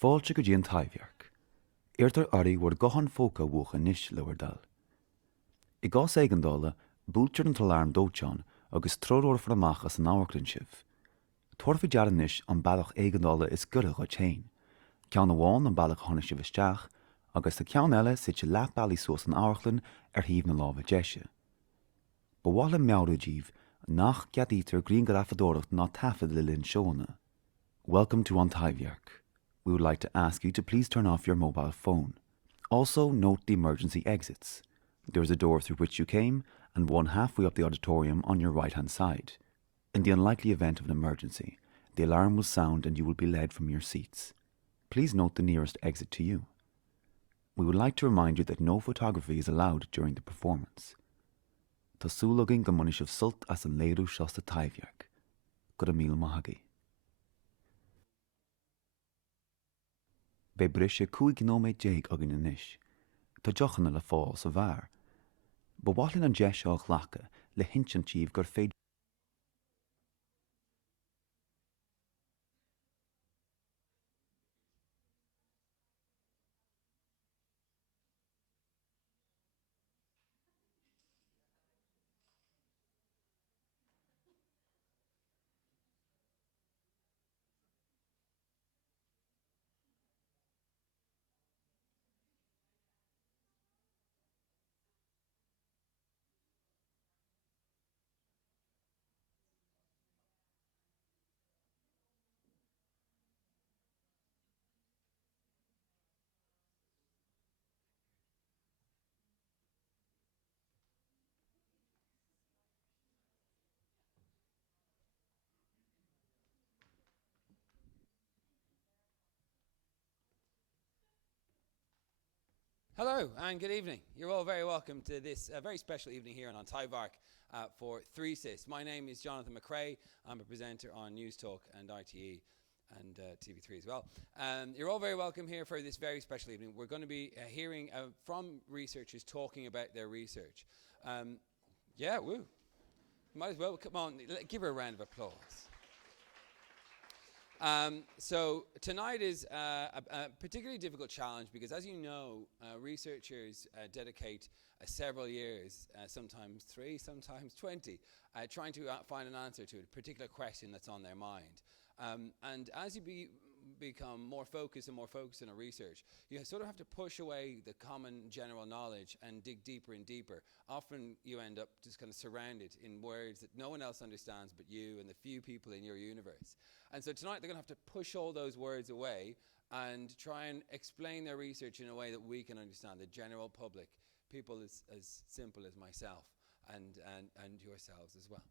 Fáilte go dtí an taibhhearc. Irtar airí bhfuair gohan fóca bhuacha níos leabhar dal. I gás éigeandála, búltear an talarm dóiteán agus tródóir for amach as an áhachlann sibh. Tuairfa dearan níos an bailach éigeandála is gura go téin. Ceann amháin an bailach tháinig sibh isteach, agus tá ceann eile suite leat bailí suas an áhachlann híomh na lámha deise. Ba bhála meabhrú díomh nach ceadítar grín go rafadóireacht ná tafad le linn seóna. Welcome to Untitled. We would like to ask you to please turn off your mobile phone. Also, note the emergency exits. There is a door through which you came and one halfway up the auditorium on your right-hand side. In the unlikely event of an emergency, the alarm will sound and you will be led from your seats. Please note the nearest exit to you. We would like to remind you that no photography is allowed during the performance. Tásúlagin go muineh sult as an léadú seosta taibhhearc. Go míl maithagaí. Be brise 5 nóméid déag agin inis. Tá deochanna le fáil sa bhar. Ba bhálinn an deis seo chhlacha le hinsean tíomh gur féidir Hello and good evening. You're all very welcome to this very special evening here on Untitled for Threesis. My name is Jonathan McRae. I'm a presenter on News Talk and ITE and TV3 as well. You're all very welcome here for this very special evening. We're going to be hearing from researchers talking about their research. Woo. Might as well, come on, give her a round of applause. So tonight is a particularly difficult challenge because, as you know, researchers dedicate several years, sometimes 3, sometimes 20, trying to find an answer to a particular question that's on their mind. And as you become more focused and more focused in a research, you sort of have to push away the common general knowledge and dig deeper and deeper. Often you end up just kind of surrounded in words that no one else understands but you and the few people in your universe. And so tonight they're going to have to push all those words away and try and explain their research in a way that we can understand, the general public, people as simple as myself and yourselves as well.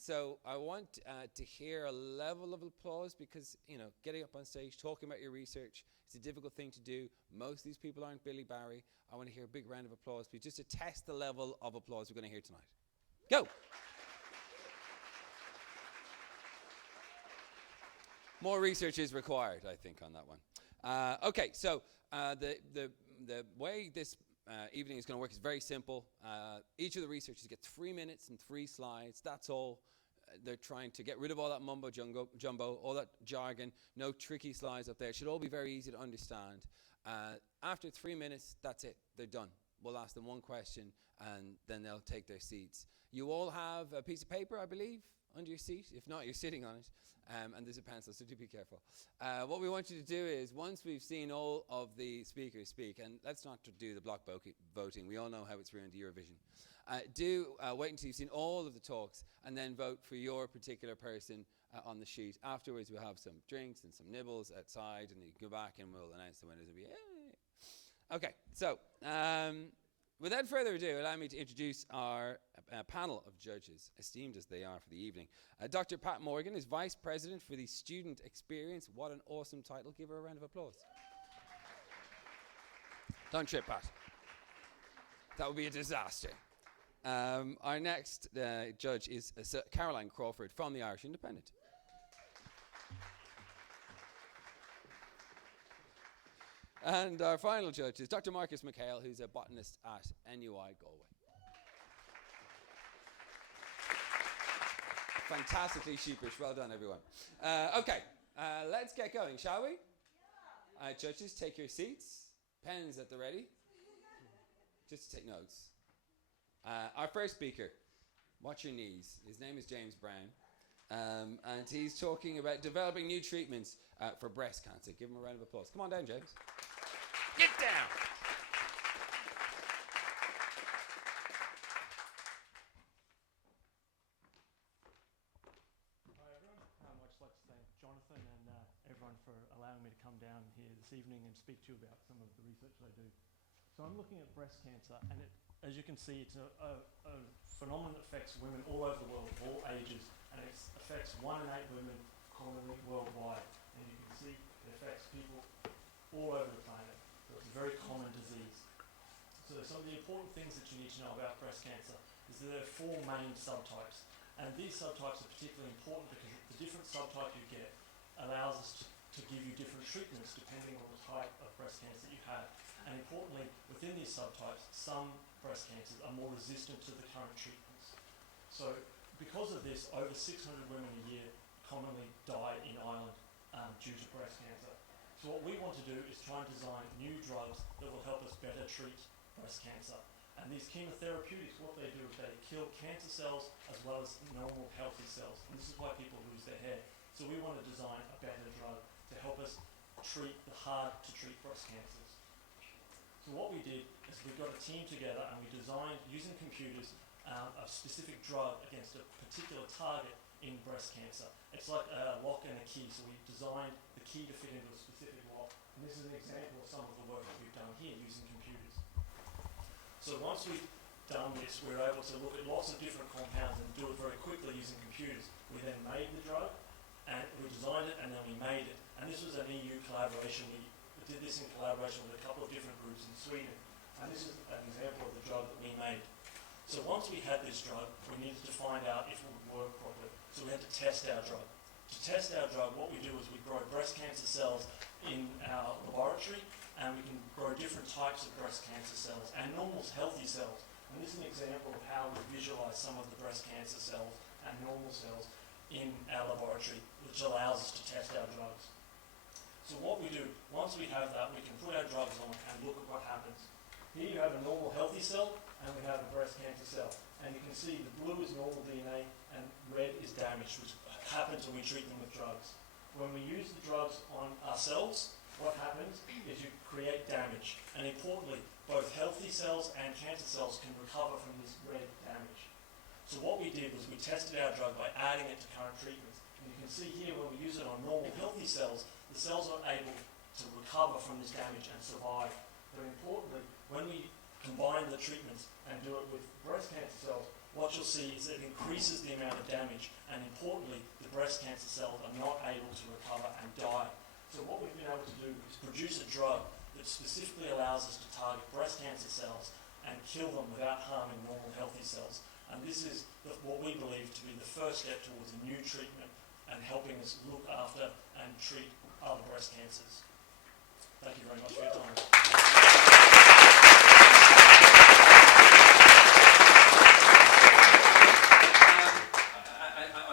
So I want to hear a level of applause because, you know, getting up on stage, talking about your research, it's a difficult thing to do. Most of these people aren't Billy Barry. I want to hear a big round of applause, please, just to test the level of applause we're going to hear tonight. Go! More research is required, I think, on that one. Okay, so the way this evening is going to work is very simple. Each of the researchers get 3 minutes and 3 slides. That's all. They're trying to get rid of all that mumbo jumbo, all that jargon, no tricky slides up there. It should all be very easy to understand. After 3 minutes, that's it. They're done. We'll ask them one question, and then they'll take their seats. You all have a piece of paper, I believe, under your seat. If not, you're sitting on it. And there's a pencil, so do be careful. What we want you to do is, once we've seen all of the speakers speak, and let's not do the block voting. We all know how it's ruined Eurovision. Wait until you've seen all of the talks, and then vote for your particular person on the sheet. Afterwards, we'll have some drinks and some nibbles outside, and you can go back and we'll announce the winners. Okay, so without further ado, allow me to introduce our panel of judges, esteemed as they are for the evening. Dr. Pat Morgan is Vice President for the Student Experience. What an awesome title. Give her a round of applause. Don't trip, Pat. That would be a disaster. Our next judge is Caroline Crawford from the Irish Independent. And our final judge is Dr. Marcus McHale, who's a botanist at NUI Galway. Fantastically sheepish. Well done, everyone. Okay, let's get going, shall we? Judges, take your seats. Pens at the ready. Just to take notes. Our first speaker, watch your knees. His name is James Brown. And he's talking about developing new treatments for breast cancer. Give him a round of applause. Come on down, James. Get down. Hi everyone. I'd just like to thank Jonathan and everyone for allowing me to come down here this evening and speak to you about some of the research that I do. So I'm looking at breast cancer, and as you can see, it's a phenomenon that affects women all over the world, of all ages, and it affects 1 in 8 women commonly worldwide. And you can see it affects people all over the planet. So it's a very common disease. So some of the important things that you need to know about breast cancer is that there are 4 main subtypes. And these subtypes are particularly important because the different subtype you get allows us to give you different treatments depending on the type of breast cancer you have. And importantly, within these subtypes, some breast cancers are more resistant to the current treatments. So because of this, over 600 women a year commonly die in Ireland due to breast cancer. So what we want to do is try and design new drugs that will help us better treat breast cancer. And these chemotherapeutics, what they do is they kill cancer cells as well as normal healthy cells. And this is why people lose their hair. So we want to design a better drug to help us treat the hard-to-treat breast cancers. So what we did is we got a team together and we designed, using computers, a specific drug against a particular target in breast cancer. It's like a lock and a key, so we designed the key to fit into a specific lock. And this is an example of some of the work that we've done here using computers. So once we've done this, we were able to look at lots of different compounds and do it very quickly using computers. We then made the drug, and we designed it, and then we made it. And this was an EU collaboration. We did this in collaboration with a couple of different groups in Sweden. And this is an example of the drug that we made. So once we had this drug, we needed to find out if it would work properly. So we had to test our drug. To test our drug, what we do is we grow breast cancer cells in our laboratory, and we can grow different types of breast cancer cells and normal healthy cells. And this is an example of how we visualize some of the breast cancer cells and normal cells in our laboratory, which allows us to test our drugs. So what we do, once we have that, we can put our drugs on and look at what happens. Here you have a normal healthy cell, and we have a breast cancer cell. And you can see the blue is normal DNA, and red is damaged, which happens when we treat them with drugs. When we use the drugs on ourselves, what happens is you create damage. And importantly, both healthy cells and cancer cells can recover from this red damage. So what we did was we tested our drug by adding it to current treatments. And you can see here when we use it on normal healthy cells, the cells are able to recover from this damage and survive. But importantly, when we combine the treatments and do it with breast cancer cells, what you'll see is it increases the amount of damage, and importantly, the breast cancer cells are not able to recover and die. So what we've been able to do is produce a drug that specifically allows us to target breast cancer cells and kill them without harming normal healthy cells. And this is what we believe to be the first step towards a new treatment and helping us look after and treat other breast cancers. Thank you very much for your time.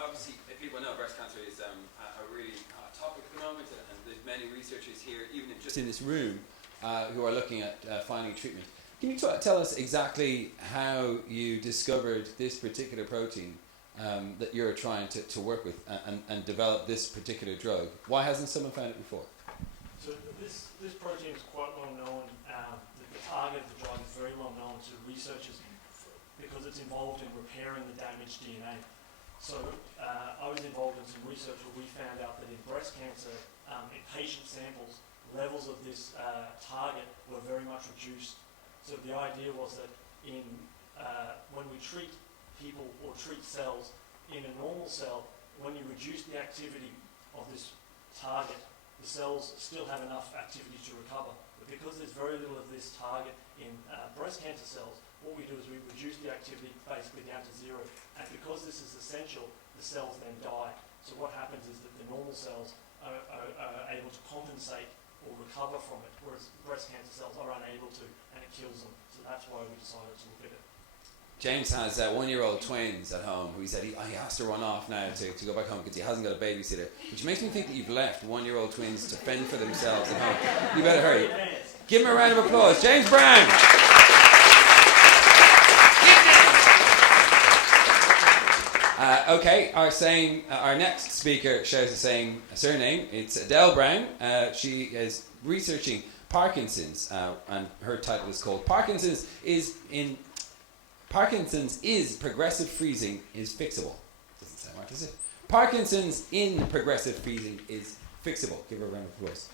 Obviously, people know breast cancer is a really hot topic at the moment, and there's many researchers here, even just in this room, who are looking at finding treatment. Can you tell us exactly how you discovered this particular protein that you're trying to work with and develop this particular drug? Why hasn't someone found it before? So this protein is quite well known. The target of the drug is very well known to researchers because it's involved in repairing the damaged DNA. So I was involved in some research where we found out that in breast cancer, in patient samples, levels of this target were very much reduced. So the idea was that when we treat people or treat cells in a normal cell, when you reduce the activity of this target, the cells still have enough activity to recover. But because there's very little of this target in breast cancer cells, what we do is we reduce the activity basically down to zero. And because this is essential, the cells then die. So what happens is that the normal cells are able to compensate or recover from it, whereas breast cancer cells are unable to, and it kills them. So that's why we decided to look at it. James has 1-year-old twins at home who he said he has to run off now to go back home because he hasn't got a babysitter, which makes me think that you've left 1-year-old twins to fend for themselves at home. You better hurry. Give him a round of applause. James Brown. Okay, our next speaker shares the same surname. It's Adele Brown. She is researching Parkinson's, and her title is called Parkinson's is progressive freezing is fixable. Doesn't sound right, does it? Parkinson's in progressive freezing is fixable. Give her a round of applause.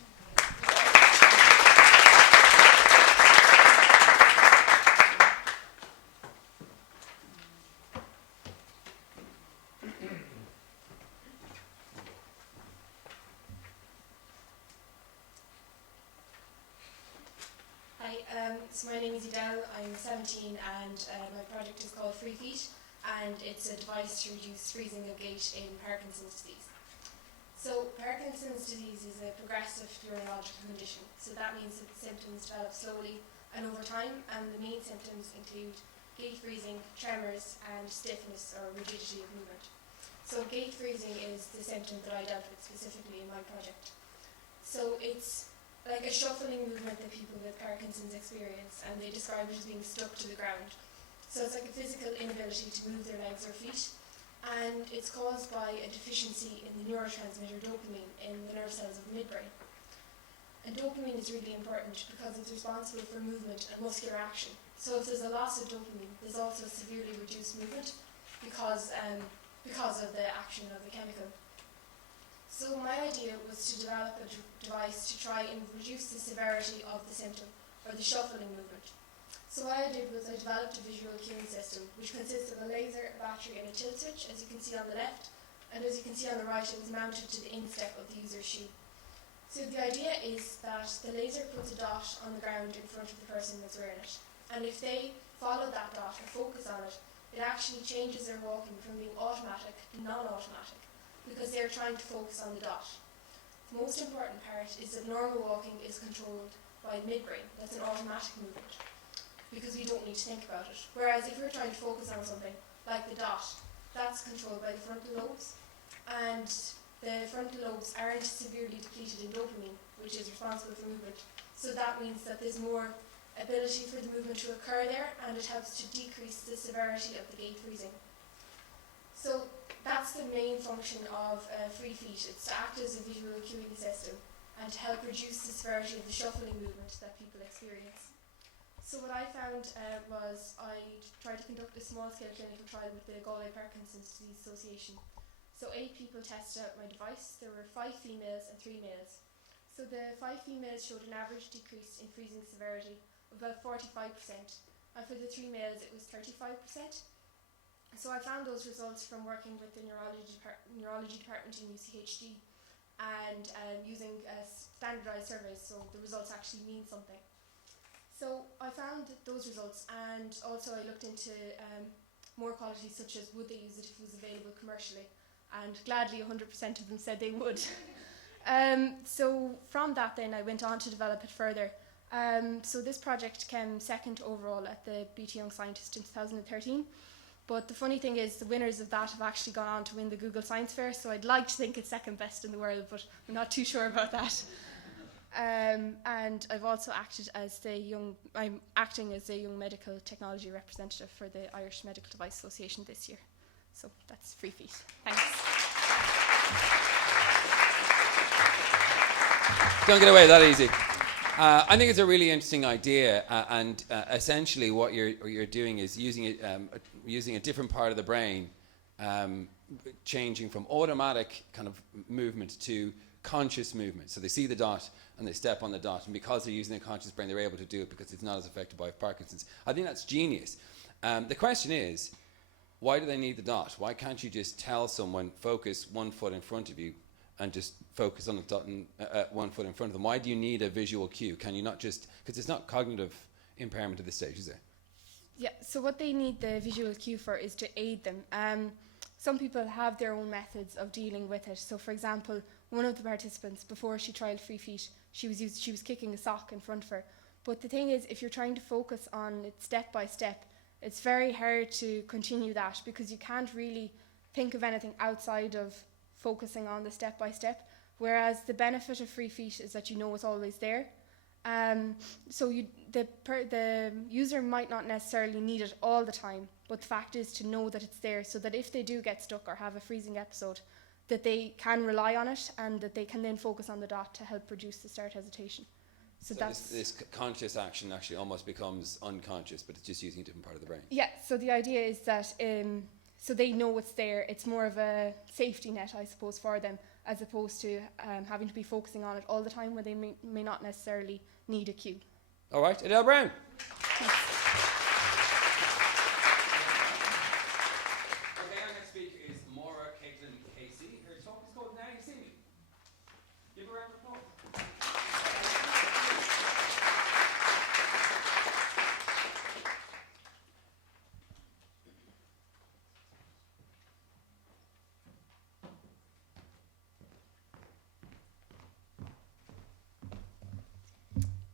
So my name is Adele, I'm 17 and my project is called Free Feet and it's a device to reduce freezing of gait in Parkinson's disease. So Parkinson's disease is a progressive neurological condition, so that means that the symptoms develop slowly and over time, and the main symptoms include gait freezing, tremors and stiffness or rigidity of movement. So gait freezing is the symptom that I dealt with specifically in my project. So it's like a shuffling movement that people with Parkinson's experience, and they describe it as being stuck to the ground. So it's like a physical inability to move their legs or feet, and it's caused by a deficiency in the neurotransmitter dopamine in the nerve cells of the midbrain. And dopamine is really important because it's responsible for movement and muscular action. So if there's a loss of dopamine, there's also severely reduced movement because of the action of the chemical. So my idea was to develop a device to try and reduce the severity of the symptom, or the shuffling movement. So what I did was I developed a visual cueing system, which consists of a laser, a battery and a tilt switch, as you can see on the left, and as you can see on the right it was mounted to the instep of the user's shoe. So the idea is that the laser puts a dot on the ground in front of the person that's wearing it, and if they follow that dot or focus on it, it actually changes their walking from being automatic to non-automatic, because they're trying to focus on the dot. The most important part is that normal walking is controlled by the midbrain. That's an automatic movement, because we don't need to think about it. Whereas if we're trying to focus on something, like the dot, that's controlled by the frontal lobes, and the frontal lobes aren't severely depleted in dopamine, which is responsible for movement. So that means that there's more ability for the movement to occur there, and it helps to decrease the severity of the gait freezing. So that's the main function of Free Feet. It's to act as a visual cueing system and to help reduce the severity of the shuffling movement that people experience. So what I found was I tried to conduct a small-scale clinical trial with the Galway Parkinson's Disease Association. So 8 people tested out my device. There were 5 females and 3 males. So the 5 females showed an average decrease in freezing severity of about 45%, and for the 3 males it was 35%. So I found those results from working with the neurology department in UCHD and using standardised surveys, so the results actually mean something. So I found those results, and also I looked into more qualities such as would they use it if it was available commercially, and gladly 100% of them said they would. So from that then I went on to develop it further. So this project came second overall at the BT Young Scientist in 2013. But the funny thing is the winners of that have actually gone on to win the Google Science Fair, so I'd like to think it's second best in the world, but I'm not too sure about that. And I've also I'm acting as a young medical technology representative for the Irish Medical Device Association this year. So that's Free Feet. Thanks. Don't get away that easy. I think it's a really interesting idea, and essentially what you're doing is using a different part of the brain, changing from automatic kind of movement to conscious movement. So they see the dot and they step on the dot, and because they're using their conscious brain, they're able to do it because it's not as affected by Parkinson's. I think that's genius. The question is, why do they need the dot? Why can't you just tell someone, focus 1 foot in front of you, and just focus on the dot 1 foot in front of them? Why do you need a visual cue? Can you not just, because it's not cognitive impairment at this stage, is it? Yeah, so what they need the visual cue for is to aid them. Some people have their own methods of dealing with it. So for example, one of the participants, before she trialled Free Feet, she was kicking a sock in front of her. But the thing is, if you're trying to focus on it step by step, it's very hard to continue that because you can't really think of anything outside of focusing on the step-by-step, whereas the benefit of free feet is that you know it's always there. So the user might not necessarily need it all the time, but the fact is to know that it's there so that if they do get stuck or have a freezing episode, that they can rely on it and that they can then focus on the dot to help reduce the start hesitation. So that's this conscious action actually almost becomes unconscious, but it's just using a different part of the brain. Yeah, so the idea is that so they know it's there. It's more of a safety net, I suppose, for them, as opposed to having to be focusing on it all the time when they may not necessarily need a cue. All right, Adele Brown. Thanks. Okay, our next speaker is Maura Caitlin Casey. Her talk is called Now You See Me. Give her a round of applause.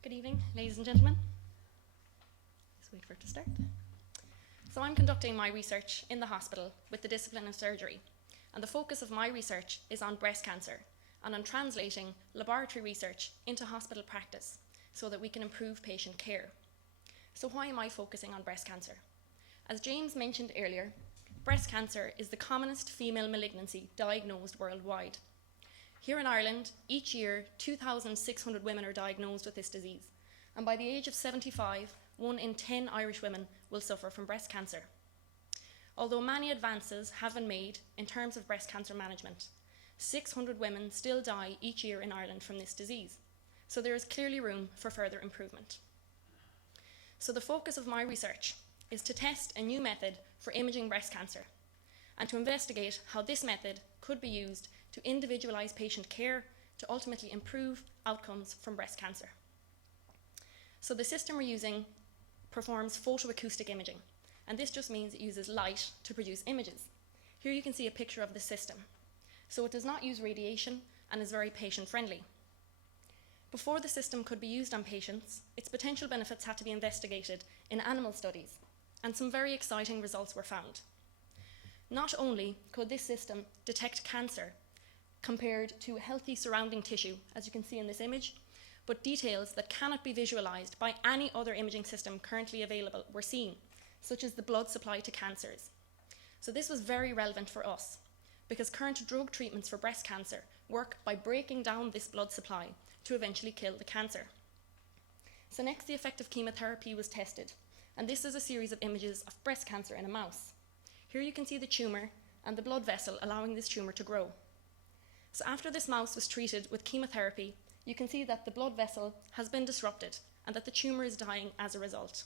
Good evening, ladies and gentlemen. Let's wait for it to start. So I'm conducting my research in the hospital with the discipline of surgery, and the focus of my research is on breast cancer and on translating laboratory research into hospital practice so that we can improve patient care. So why am I focusing on breast cancer? As James mentioned earlier, breast cancer is the commonest female malignancy diagnosed worldwide. Here in Ireland, each year, 2,600 women are diagnosed with this disease, and by the age of 75, 1 in 10 Irish women will suffer from breast cancer. Although many advances have been made in terms of breast cancer management, 600 women still die each year in Ireland from this disease, so there is clearly room for further improvement. So the focus of my research is to test a new method for imaging breast cancer and to investigate how this method could be used to individualise patient care to ultimately improve outcomes from breast cancer. So the system we're using performs photoacoustic imaging, and this just means it uses light to produce images. Here you can see a picture of the system. So it does not use radiation and is very patient friendly. Before the system could be used on patients, its potential benefits had to be investigated in animal studies, and some very exciting results were found. Not only could this system detect cancer compared to healthy surrounding tissue, as you can see in this image, but details that cannot be visualized by any other imaging system currently available were seen, such as the blood supply to cancers. So this was very relevant for us, because current drug treatments for breast cancer work by breaking down this blood supply to eventually kill the cancer. So next, the effect of chemotherapy was tested, and this is a series of images of breast cancer in a mouse. Here you can see the tumour and the blood vessel allowing this tumour to grow. So after this mouse was treated with chemotherapy, you can see that the blood vessel has been disrupted and that the tumour is dying as a result.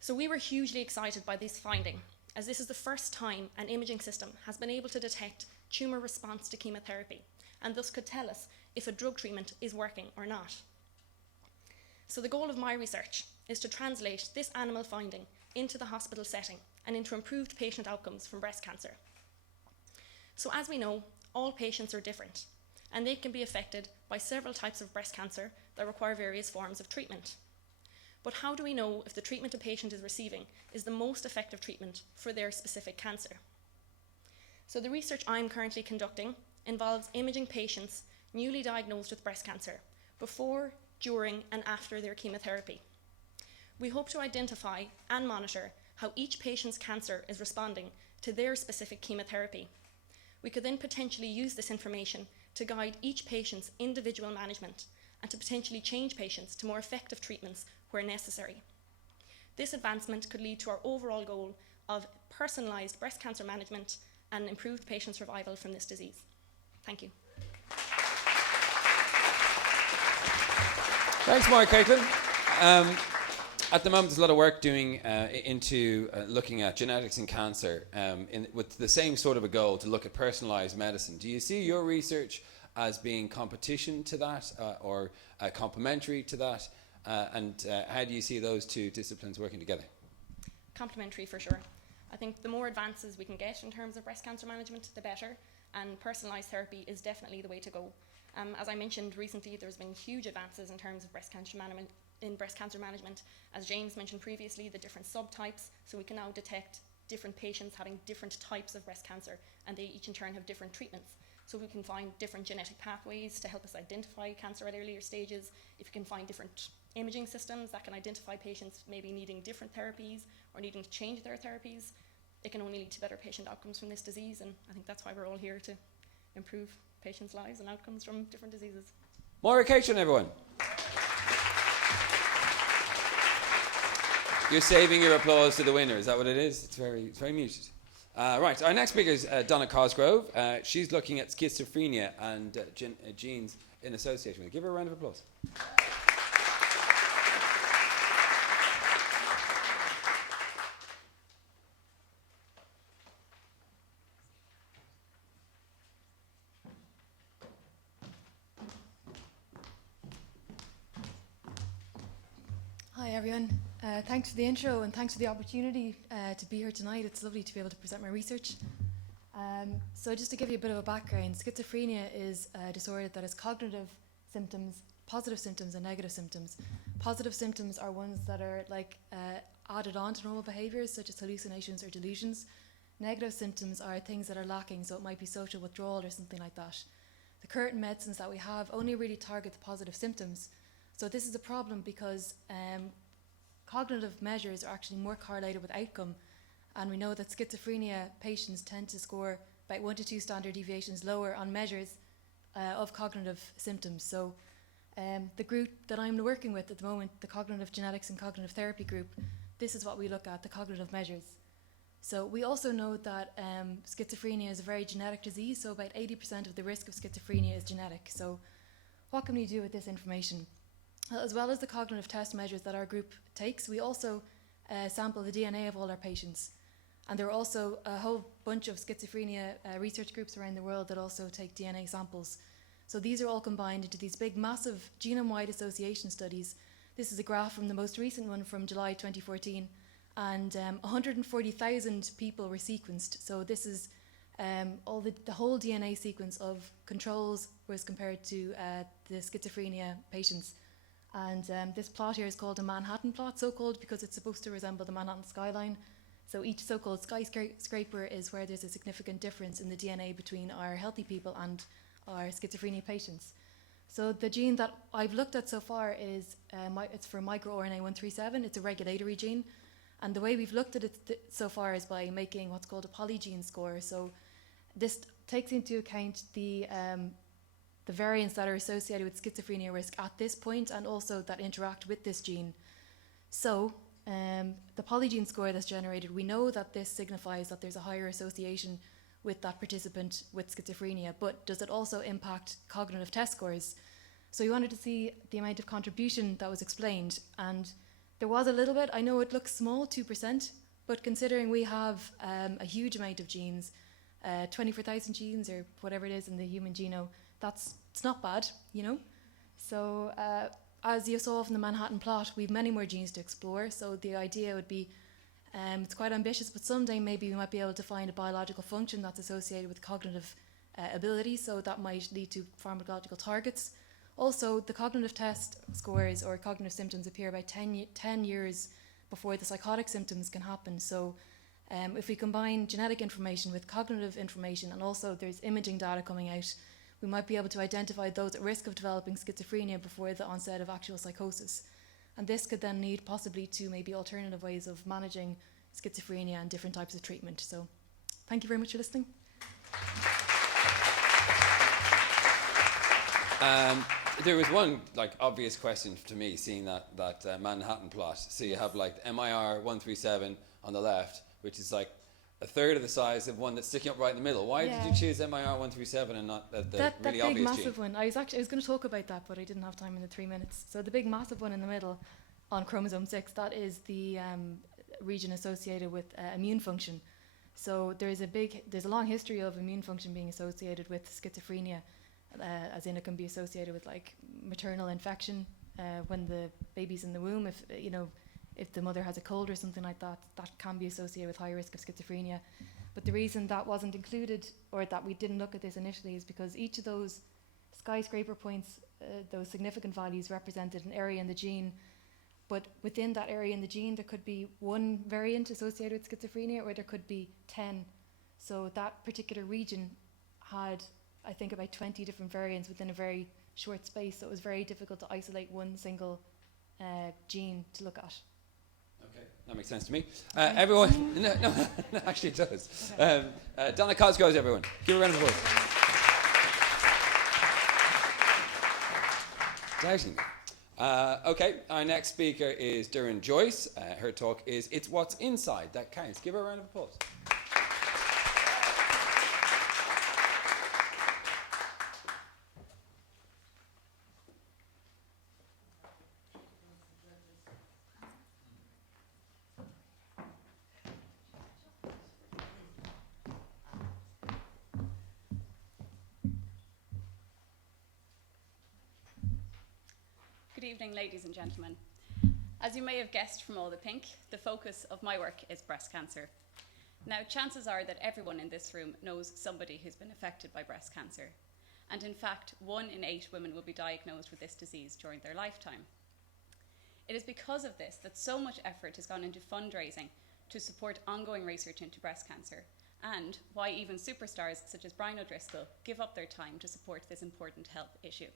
So we were hugely excited by this finding, as this is the first time an imaging system has been able to detect tumour response to chemotherapy, and thus could tell us if a drug treatment is working or not. So the goal of my research is to translate this animal finding into the hospital setting and into improved patient outcomes from breast cancer. So as we know, all patients are different, and they can be affected by several types of breast cancer that require various forms of treatment. But how do we know if the treatment a patient is receiving is the most effective treatment for their specific cancer? So the research I'm currently conducting involves imaging patients newly diagnosed with breast cancer before, during, and after their chemotherapy. We hope to identify and monitor how each patient's cancer is responding to their specific chemotherapy. We could then potentially use this information to guide each patient's individual management and to potentially change patients to more effective treatments where necessary. This advancement could lead to our overall goal of personalised breast cancer management and improved patient survival from this disease. Thank you. Thanks, Maura Caitlin. At the moment, there's a lot of work doing into looking at genetics and cancer with the same sort of a goal to look at personalised medicine. Do you see your research as being competition to that or complementary to that? And how do you see those two disciplines working together? Complementary for sure. I think the more advances we can get in terms of breast cancer management, the better, and personalised therapy is definitely the way to go. As I mentioned recently, there's been huge advances in terms of breast cancer in breast cancer management. As James mentioned previously, the different subtypes, so we can now detect different patients having different types of breast cancer, and they each in turn have different treatments. So we can find different genetic pathways to help us identify cancer at earlier stages. If you can find different imaging systems that can identify patients maybe needing different therapies or needing to change their therapies, it can only lead to better patient outcomes from this disease, and I think that's why we're all here, to improve patients' lives and outcomes from different diseases. More occasion, everyone. You're saving your applause to the winner. Is that what it is? It's very muted. Right, our next speaker is Donna Cosgrove. She's looking at schizophrenia and genes in association with it. Give her a round of applause. Hi everyone, thanks for the intro and thanks for the opportunity to be here tonight. It's lovely to be able to present my research. So just to give you a bit of a background, schizophrenia is a disorder that has cognitive symptoms, positive symptoms and negative symptoms. Positive symptoms are ones that are added on to normal behaviours, such as hallucinations or delusions. Negative symptoms are things that are lacking, so it might be social withdrawal or something like that. The current medicines that we have only really target the positive symptoms. So this is a problem because cognitive measures are actually more correlated with outcome, and we know that schizophrenia patients tend to score about 1 to 2 standard deviations lower on measures of cognitive symptoms. So the group that I'm working with at the moment, the Cognitive Genetics and Cognitive Therapy group, this is what we look at, the cognitive measures. So we also know that schizophrenia is a very genetic disease, so about 80% of the risk of schizophrenia is genetic. So what can we do with this information? As well as the cognitive test measures that our group takes, we also sample the DNA of all our patients. And there are also a whole bunch of schizophrenia research groups around the world that also take DNA samples. So these are all combined into these big, massive genome-wide association studies. This is a graph from the most recent one from July 2014. And 140,000 people were sequenced. So this is all the whole DNA sequence of controls was compared to the schizophrenia patients. And this plot here is called a Manhattan plot, so-called because it's supposed to resemble the Manhattan skyline. So each so-called skyscraper is where there's a significant difference in the DNA between our healthy people and our schizophrenia patients. So the gene that I've looked at so far is it's for microRNA 137. It's a regulatory gene. And the way we've looked at it so far is by making what's called a polygene score. So this takes into account the variants that are associated with schizophrenia risk at this point and also that interact with this gene. So the polygene score that's generated, we know that this signifies that there's a higher association with that participant with schizophrenia, but does it also impact cognitive test scores? So we wanted to see the amount of contribution that was explained, and there was a little bit. I know it looks small, 2%, but considering we have a huge amount of genes, 24,000 genes or whatever it is in the human genome, it's not bad, you know. So as you saw from the Manhattan plot, we have many more genes to explore. So the idea would be, it's quite ambitious, but someday maybe we might be able to find a biological function that's associated with cognitive ability. So that might lead to pharmacological targets. Also, the cognitive test scores or cognitive symptoms appear about 10 years before the psychotic symptoms can happen. So if we combine genetic information with cognitive information, and also there's imaging data coming out, we might be able to identify those at risk of developing schizophrenia before the onset of actual psychosis. And this could then lead possibly to maybe alternative ways of managing schizophrenia and different types of treatment. So thank you very much for listening. There was one obvious question to me, seeing that Manhattan plot. So you have MIR 137 on the left, which is a third of the size of one that's sticking up right in the middle. Why did you choose MIR 137 and not the really obvious gene? That big massive one. I was going to talk about that, but I didn't have time in the 3 minutes. So the big massive one in the middle on chromosome 6, that is the region associated with immune function. So there's a long history of immune function being associated with schizophrenia, as in it can be associated with maternal infection when the baby's in the womb. If the mother has a cold or something like that, that can be associated with high risk of schizophrenia. But the reason that wasn't included, or that we didn't look at this initially, is because each of those skyscraper points, those significant values represented an area in the gene But within that area in the gene, there could be one variant associated with schizophrenia, or there could be 10. So that particular region had, I think, about 20 different variants within a very short space. So it was very difficult to isolate one single gene to look at. Okay, that makes sense to me. Everyone, no, actually it does. Donna Cosgrove, everyone. Give her a round of applause. Doubting. Okay, our next speaker is Duran Joyce. Her talk is It's What's Inside That Counts. Give her a round of applause. Good evening, ladies and gentlemen. As you may have guessed from all the pink, the focus of my work is breast cancer. Now, chances are that everyone in this room knows somebody who's been affected by breast cancer. And in fact, 1 in 8 women will be diagnosed with this disease during their lifetime. It is because of this that so much effort has gone into fundraising to support ongoing research into breast cancer, and why even superstars such as Brian O'Driscoll give up their time to support this important health issue.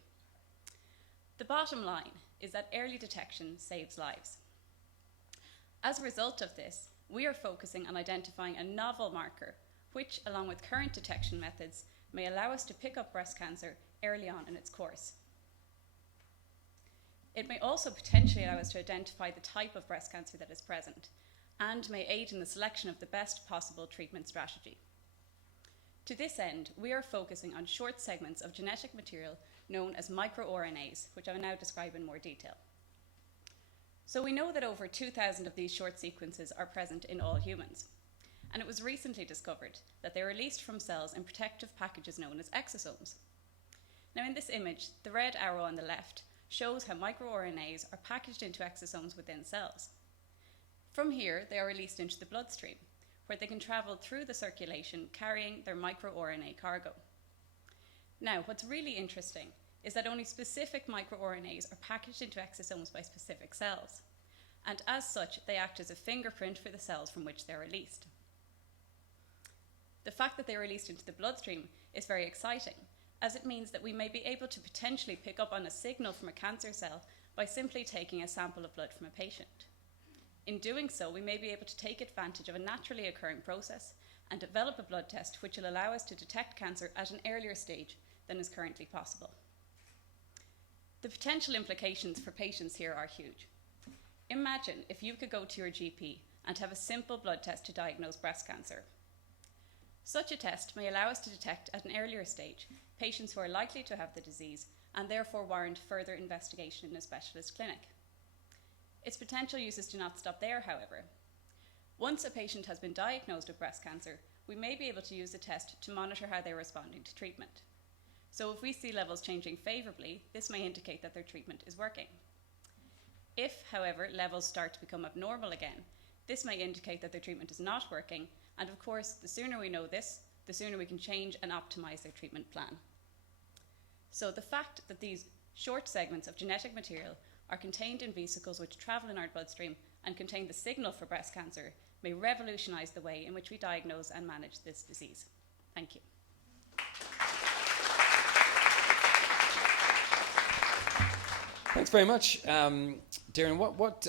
The bottom line is that early detection saves lives. As a result of this, we are focusing on identifying a novel marker which, along with current detection methods, may allow us to pick up breast cancer early on in its course. It may also potentially allow us to identify the type of breast cancer that is present, and may aid in the selection of the best possible treatment strategy. To this end, we are focusing on short segments of genetic material known as microRNAs, which I will now describe in more detail. So we know that over 2,000 of these short sequences are present in all humans, and it was recently discovered that they are released from cells in protective packages known as exosomes. Now in this image, the red arrow on the left shows how microRNAs are packaged into exosomes within cells. From here, they are released into the bloodstream, where they can travel through the circulation carrying their microRNA cargo. Now, what's really interesting is that only specific microRNAs are packaged into exosomes by specific cells, and as such, they act as a fingerprint for the cells from which they're released. The fact that they're released into the bloodstream is very exciting, as it means that we may be able to potentially pick up on a signal from a cancer cell by simply taking a sample of blood from a patient. In doing so, we may be able to take advantage of a naturally occurring process and develop a blood test which will allow us to detect cancer at an earlier stage than is currently possible. The potential implications for patients here are huge. Imagine if you could go to your GP and have a simple blood test to diagnose breast cancer. Such a test may allow us to detect at an earlier stage patients who are likely to have the disease and therefore warrant further investigation in a specialist clinic. Its potential uses do not stop there, however. Once a patient has been diagnosed with breast cancer, we may be able to use the test to monitor how they're responding to treatment. So if we see levels changing favourably, this may indicate that their treatment is working. If, however, levels start to become abnormal again, this may indicate that their treatment is not working, and of course, the sooner we know this, the sooner we can change and optimise their treatment plan. So the fact that these short segments of genetic material are contained in vesicles which travel in our bloodstream and contain the signal for breast cancer may revolutionise the way in which we diagnose and manage this disease. Thank you. Thanks very much. Darren, what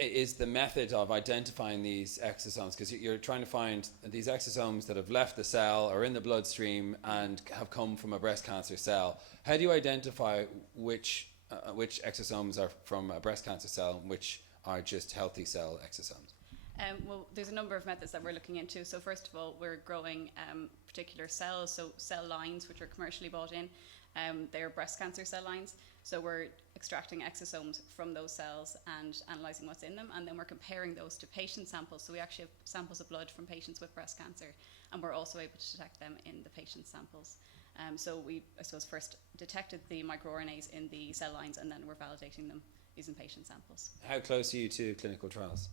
is the method of identifying these exosomes? Because you're trying to find these exosomes that have left the cell or in the bloodstream and have come from a breast cancer cell. How do you identify which exosomes are from a breast cancer cell and which are just healthy cell exosomes? Well, there's a number of methods that we're looking into. So first of all, we're growing particular cells, so cell lines which are commercially bought in. They're breast cancer cell lines. So we're extracting exosomes from those cells and analysing what's in them, and then we're comparing those to patient samples. So we actually have samples of blood from patients with breast cancer, and we're also able to detect them in the patient samples. So we, I suppose, first detected the microRNAs in the cell lines, and then we're validating them using patient samples. How close are you to clinical trials?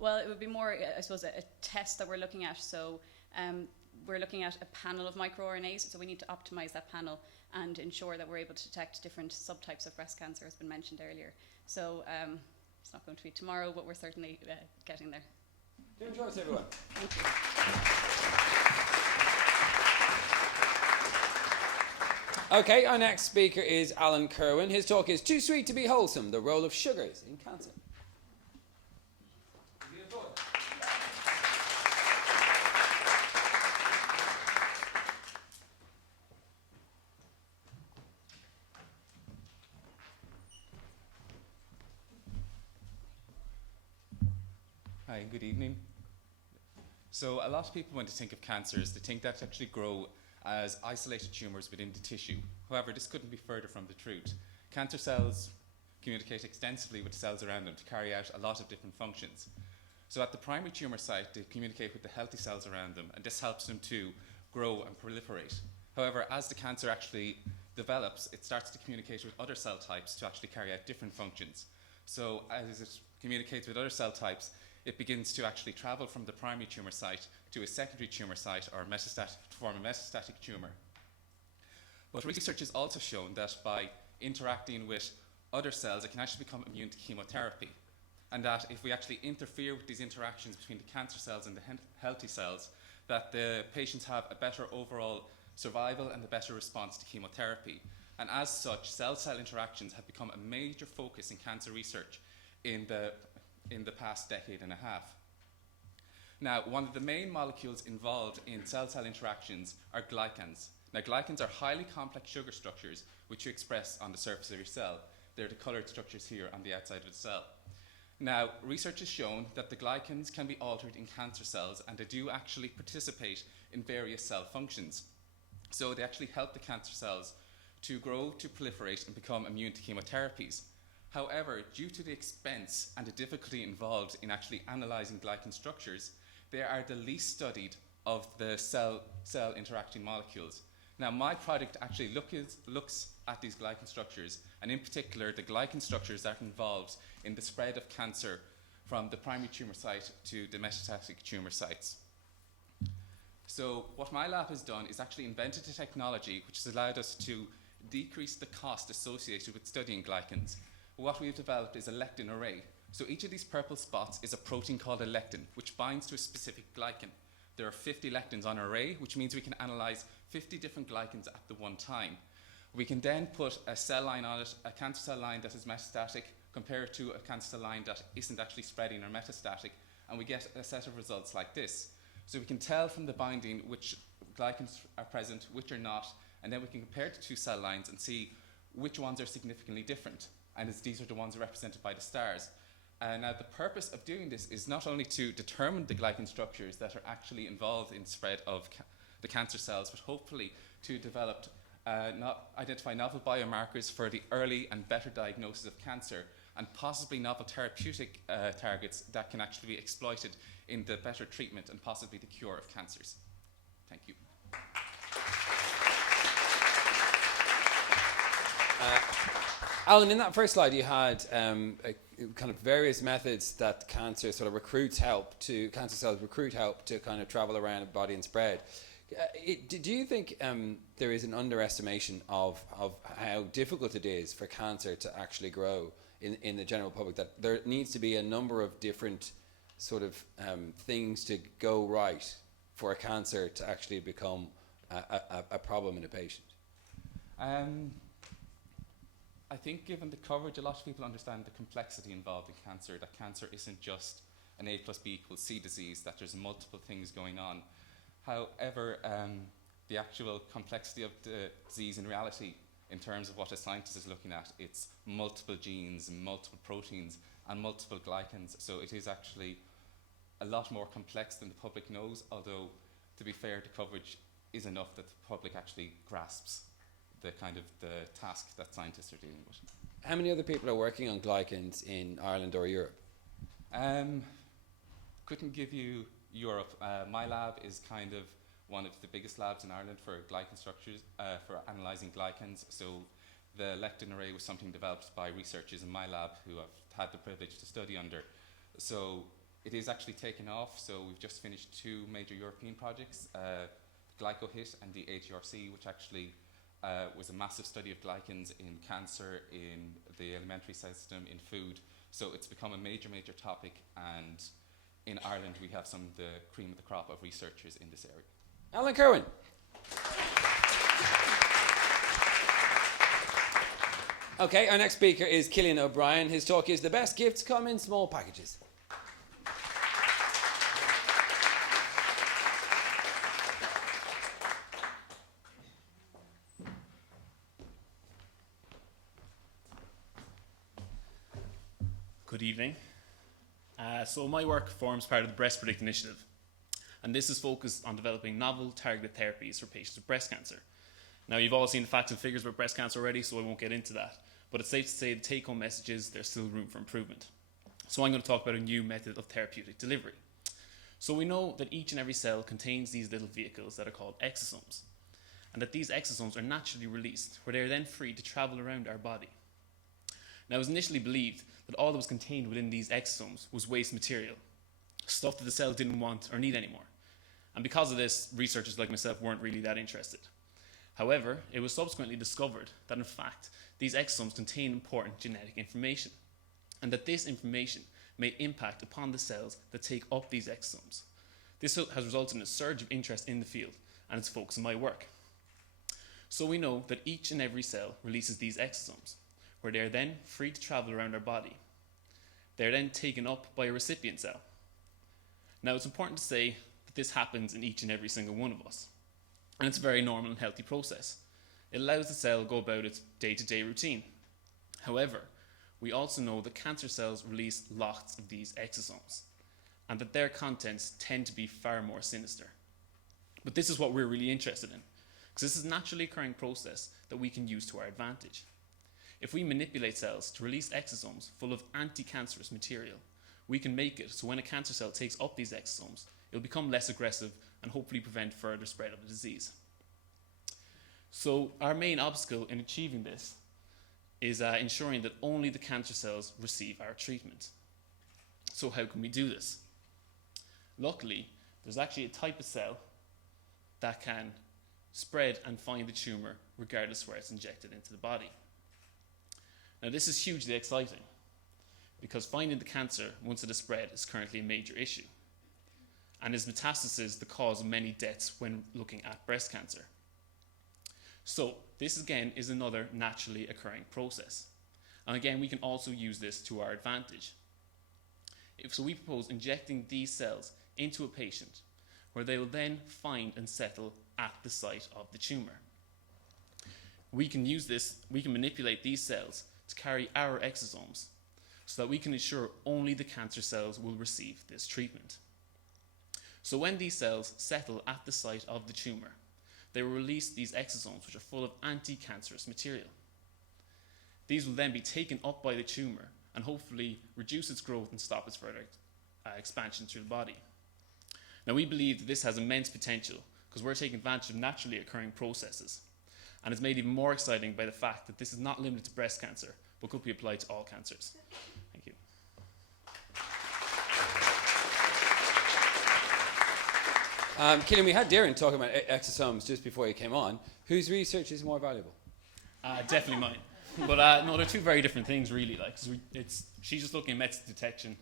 Well, it would be more, I suppose, a test that we're looking at. So we're looking at a panel of microRNAs, so we need to optimize that panel and ensure that we're able to detect different subtypes of breast cancer, as been mentioned earlier. So it's not going to be tomorrow, but we're certainly getting there. Good choice, everyone. Thank you. Okay, our next speaker is Alan Kerwin. His talk is Too Sweet to be Wholesome, the Role of Sugars in Cancer. Hi, good evening. So a lot of people, when they think of cancers, they think that they actually grow as isolated tumours within the tissue. However, this couldn't be further from the truth. Cancer cells communicate extensively with the cells around them to carry out a lot of different functions. So at the primary tumour site, they communicate with the healthy cells around them, and this helps them to grow and proliferate. However, as the cancer actually develops, it starts to communicate with other cell types to actually carry out different functions. So as it communicates with other cell types, it begins to actually travel from the primary tumour site to a secondary tumour site or metastatic, to form a metastatic tumour. But research has also shown that by interacting with other cells, it can actually become immune to chemotherapy. And that if we actually interfere with these interactions between the cancer cells and the healthy cells, that the patients have a better overall survival and a better response to chemotherapy. And as such, cell-cell interactions have become a major focus in cancer research in the past decade and a half. Now, one of the main molecules involved in cell-cell interactions are glycans. Now, glycans are highly complex sugar structures which you express on the surface of your cell. They're the coloured structures here on the outside of the cell. Now, research has shown that the glycans can be altered in cancer cells, and they do actually participate in various cell functions. So they actually help the cancer cells to grow, to proliferate, and become immune to chemotherapies. However, due to the expense and the difficulty involved in actually analysing glycan structures, they are the least studied of the cell interacting molecules. Now, my product actually looks at these glycan structures, and in particular, the glycan structures that are involved in the spread of cancer from the primary tumour site to the metastatic tumour sites. So what my lab has done is actually invented a technology which has allowed us to decrease the cost associated with studying glycans. What we've developed is a lectin array. So each of these purple spots is a protein called a lectin, which binds to a specific glycan. There are 50 lectins on an array, which means we can analyse 50 different glycans at the one time. We can then put a cell line on it, a cancer cell line that is metastatic, compare it to a cancer cell line that isn't actually spreading or metastatic, and we get a set of results like this. So we can tell from the binding which glycans are present, which are not, and then we can compare the two cell lines and see which ones are significantly different. And these are the ones represented by the stars. Now, the purpose of doing this is not only to determine the glycan structures that are actually involved in spread of the cancer cells, but hopefully to develop, identify novel biomarkers for the early and better diagnosis of cancer, and possibly novel therapeutic targets that can actually be exploited in the better treatment and possibly the cure of cancers. Thank you. Alan, in that first slide, you had kind of various methods that cancer sort of cancer cells recruit help to kind of travel around the body and spread. Do you think there is an underestimation of how difficult it is for cancer to actually grow in the general public, that there needs to be a number of different sort of things to go right for a cancer to actually become a problem in a patient? I think given the coverage, a lot of people understand the complexity involved in cancer, that cancer isn't just an A plus B equals C disease, that there's multiple things going on. However, the actual complexity of the disease in reality, in terms of what a scientist is looking at, it's multiple genes, multiple proteins, and multiple glycans. So it is actually a lot more complex than the public knows, although, to be fair, the coverage is enough that the public actually grasps the kind of the task that scientists are dealing with. How many other people are working on glycans in Ireland or Europe? Couldn't give you Europe. My lab is kind of one of the biggest labs in Ireland for glycan structures, for analysing glycans. So the lectin array was something developed by researchers in my lab who I've had the privilege to study under. So it is actually taken off. So we've just finished 2 major European projects. GlycoHit and the ATRC, which actually was a massive study of glycans in cancer, in the alimentary system, in food. So it's become a major, major topic, and in Ireland we have some of the cream of the crop of researchers in this area. Alan Kerwin. Okay, our next speaker is Cillian O'Brien. His talk is The Best Gifts Come in Small Packages. Good evening. So my work forms part of the Breast Predict Initiative, and this is focused on developing novel targeted therapies for patients with breast cancer. Now, you've all seen the facts and figures about breast cancer already, so I won't get into that, but it's safe to say the take-home message is there's still room for improvement. So I'm going to talk about a new method of therapeutic delivery. So we know that each and every cell contains these little vehicles that are called exosomes, and that these exosomes are naturally released, where they are then free to travel around our body. Now, it was initially believed that all that was contained within these exosomes was waste material, stuff that the cell didn't want or need anymore. And because of this, researchers like myself weren't really that interested. However, it was subsequently discovered that in fact, these exosomes contain important genetic information, and that this information may impact upon the cells that take up these exosomes. This has resulted in a surge of interest in the field, and it's focus on my work. So we know that each and every cell releases these exosomes, where they are then free to travel around our body. They are then taken up by a recipient cell. Now, it's important to say that this happens in each and every single one of us, and it's a very normal and healthy process. It allows the cell to go about its day-to-day routine. However, we also know that cancer cells release lots of these exosomes, and that their contents tend to be far more sinister. But this is what we're really interested in, because this is a naturally occurring process that we can use to our advantage. If we manipulate cells to release exosomes full of anti-cancerous material, we can make it so when a cancer cell takes up these exosomes, it'll become less aggressive and hopefully prevent further spread of the disease. So our main obstacle in achieving this is ensuring that only the cancer cells receive our treatment. So how can we do this? Luckily, there's actually a type of cell that can spread and find the tumour regardless where it's injected into the body. Now, this is hugely exciting because finding the cancer once it is spread is currently a major issue, and is metastasis the cause of many deaths when looking at breast cancer. So this again is another naturally occurring process, and again we can also use this to our advantage. So we propose injecting these cells into a patient where they will then find and settle at the site of the tumour. We can manipulate these cells to carry our exosomes so that we can ensure only the cancer cells will receive this treatment. So when these cells settle at the site of the tumour, they will release these exosomes which are full of anti-cancerous material. These will then be taken up by the tumour and hopefully reduce its growth and stop its further expansion through the body. Now, we believe that this has immense potential because we're taking advantage of naturally occurring processes. And it's made even more exciting by the fact that this is not limited to breast cancer, but could be applied to all cancers. Thank you. Cillian, we had Darren talking about exosomes just before you came on. Whose research is more valuable? Definitely mine. But no, they're two very different things, really. She's just looking at method detection,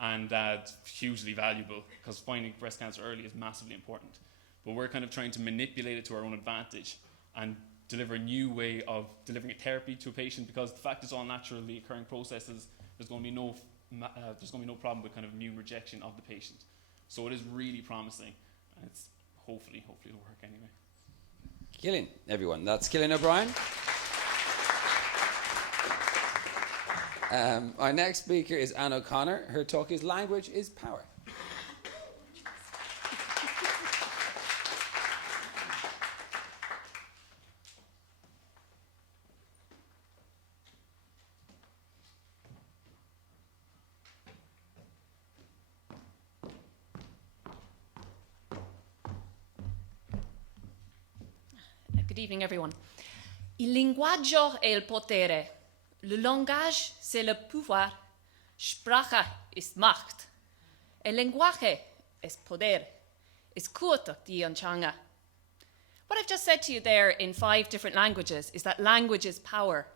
and it's hugely valuable because finding breast cancer early is massively important. But we're kind of trying to manipulate it to our own advantage and deliver a new way of delivering a therapy to a patient, because the fact it's all naturally occurring processes, there's going to be no problem with kind of immune rejection of the patient. So it is really promising, and it's hopefully it'll work anyway. Cillian, everyone, that's Cillian O'Brien. Our next speaker is Anne O'Connor. Her talk is Language is Power. Good evening, everyone. Il linguaggio è il potere. Le langage, c'est le pouvoir. Sprache ist Macht. El lenguaje es poder. Escuta die Anchanga. What I've just said to you there in 5 different languages is that language is power.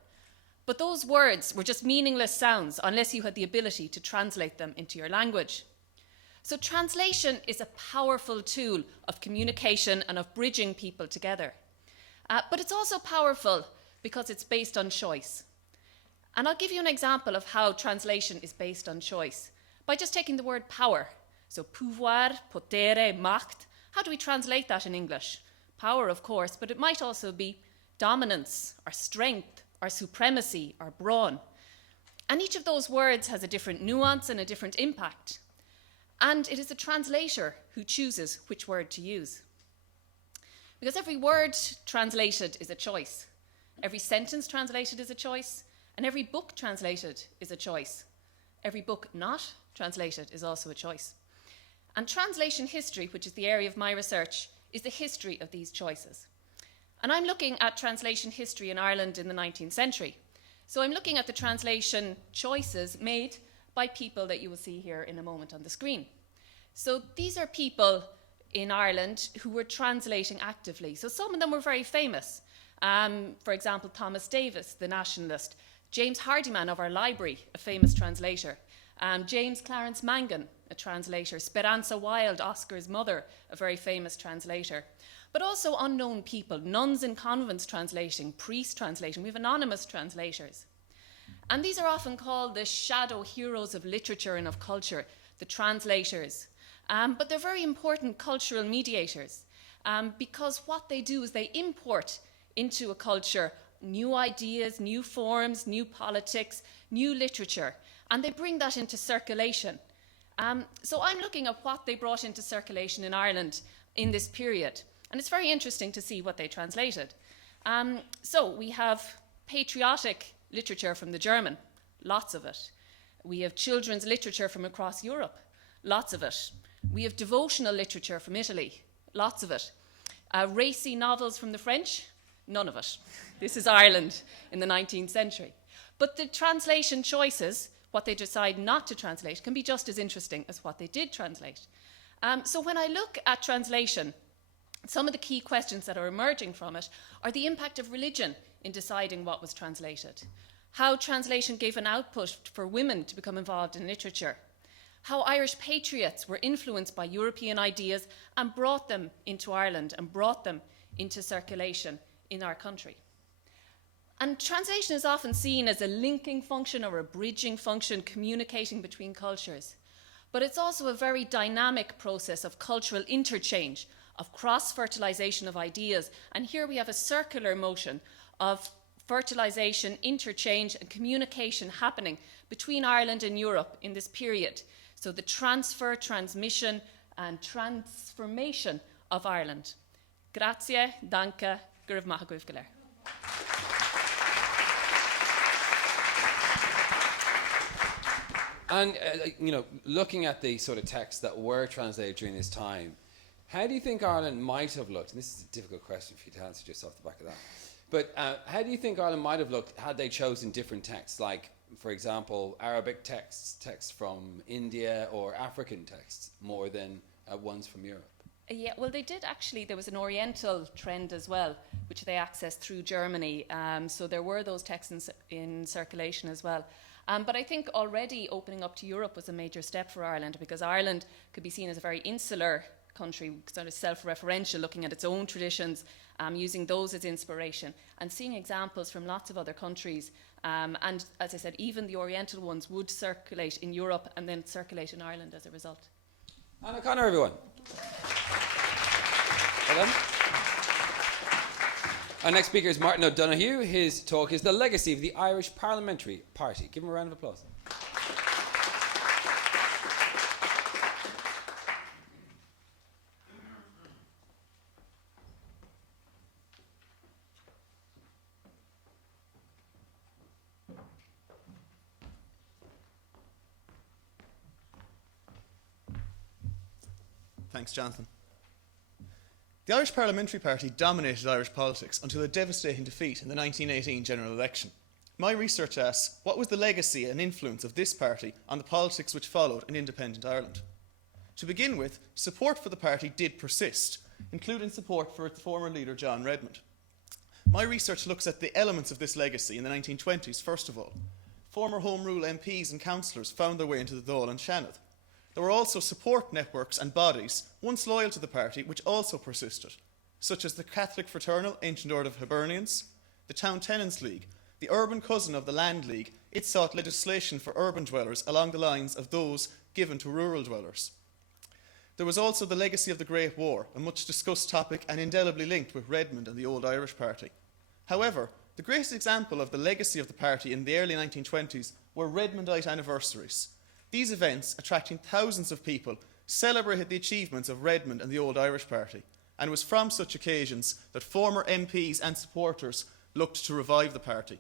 But those words were just meaningless sounds unless you had the ability to translate them into your language. So translation is a powerful tool of communication and of bridging people together. But it's also powerful because it's based on choice. And I'll give you an example of how translation is based on choice by just taking the word power. So pouvoir, potere, macht. How do we translate that in English? Power, of course, but it might also be dominance, or strength, or supremacy, or brawn. And each of those words has a different nuance and a different impact. And it is the translator who chooses which word to use. Because every word translated is a choice. Every sentence translated is a choice. And every book translated is a choice. Every book not translated is also a choice. And translation history, which is the area of my research, is the history of these choices. And I'm looking at translation history in Ireland in the 19th century. So I'm looking at the translation choices made by people that you will see here in a moment on the screen. So these are people in Ireland who were translating actively. So some of them were very famous. For example, Thomas Davis, the nationalist. James Hardiman of our library, a famous translator. James Clarence Mangan, a translator. Speranza Wilde, Oscar's mother, a very famous translator. But also unknown people, nuns in convents translating, priests translating. We have anonymous translators. And these are often called the shadow heroes of literature and of culture, the translators. But they're very important cultural mediators because what they do is they import into a culture new ideas, new forms, new politics, new literature, and they bring that into circulation. So I'm looking at what they brought into circulation in Ireland in this period, and it's very interesting to see what they translated. So we have patriotic literature from the German, lots of it. We have children's literature from across Europe, lots of it. We have devotional literature from Italy, lots of it. Racy novels from the French, none of it. This is Ireland in the 19th century. But the translation choices, what they decide not to translate, can be just as interesting as what they did translate. So when I look at translation, some of the key questions that are emerging from it are the impact of religion in deciding what was translated, how translation gave an output for women to become involved in literature, how Irish patriots were influenced by European ideas and brought them into Ireland and brought them into circulation in our country. And translation is often seen as a linking function or a bridging function, communicating between cultures. But it's also a very dynamic process of cultural interchange, of cross-fertilization of ideas. And here we have a circular motion of fertilization, interchange, and communication happening between Ireland and Europe in this period. So the transfer, transmission, and transformation of Ireland. Grazie, danke, gurv macha guibh galar. And, looking at the sort of texts that were translated during this time, how do you think Ireland might have looked? And this is a difficult question for you to answer just off the back of that. But how do you think Ireland might have looked had they chosen different texts, like, for example, Arabic texts from India, or African texts more than ones from Europe? Yeah, well, they did actually. There was an Oriental trend as well, which they accessed through Germany. So there were those texts in circulation as well. But I think already opening up to Europe was a major step for Ireland, because Ireland could be seen as a very insular country, sort of self-referential, looking at its own traditions, using those as inspiration, and seeing examples from lots of other countries. And as I said, even the Oriental ones would circulate in Europe and then circulate in Ireland as a result. Anna O'Connor, everyone. Well done. Our next speaker is Martin O'Donoghue. His talk is The Legacy of the Irish Parliamentary Party. Give him a round of applause. Thanks, Jonathan. The Irish Parliamentary Party dominated Irish politics until a devastating defeat in the 1918 general election. My research asks, what was the legacy and influence of this party on the politics which followed in independent Ireland? To begin with, support for the party did persist, including support for its former leader, John Redmond. My research looks at the elements of this legacy in the 1920s, first of all. Former Home Rule MPs and councillors found their way into the Dáil and Seanad. There were also support networks and bodies, once loyal to the party, which also persisted, such as the Catholic Fraternal Ancient Order of Hibernians, the Town Tenants League, the urban cousin of the Land League. It sought legislation for urban dwellers along the lines of those given to rural dwellers. There was also the legacy of the Great War, a much discussed topic and indelibly linked with Redmond and the Old Irish Party. However, the greatest example of the legacy of the party in the early 1920s were Redmondite anniversaries. These events, attracting thousands of people, celebrated the achievements of Redmond and the Old Irish Party, and it was from such occasions that former MPs and supporters looked to revive the party.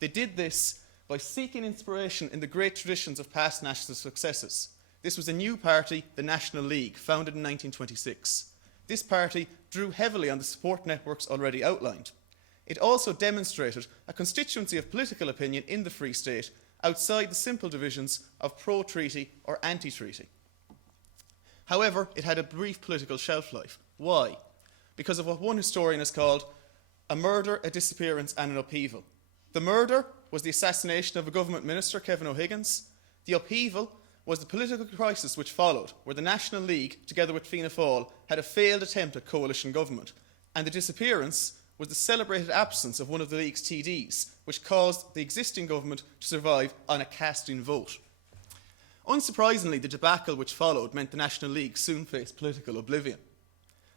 They did this by seeking inspiration in the great traditions of past national successes. This was a new party, the National League, founded in 1926. This party drew heavily on the support networks already outlined. It also demonstrated a constituency of political opinion in the Free State outside the simple divisions of pro-treaty or anti-treaty. However, it had a brief political shelf life. Why? Because of what one historian has called a murder, a disappearance and an upheaval. The murder was the assassination of a government minister, Kevin O'Higgins. The upheaval was the political crisis which followed, where the National League, together with Fianna Fáil, had a failed attempt at coalition government. And the disappearance was the celebrated absence of one of the League's TDs, which caused the existing government to survive on a casting vote. Unsurprisingly, the debacle which followed meant the National League soon faced political oblivion.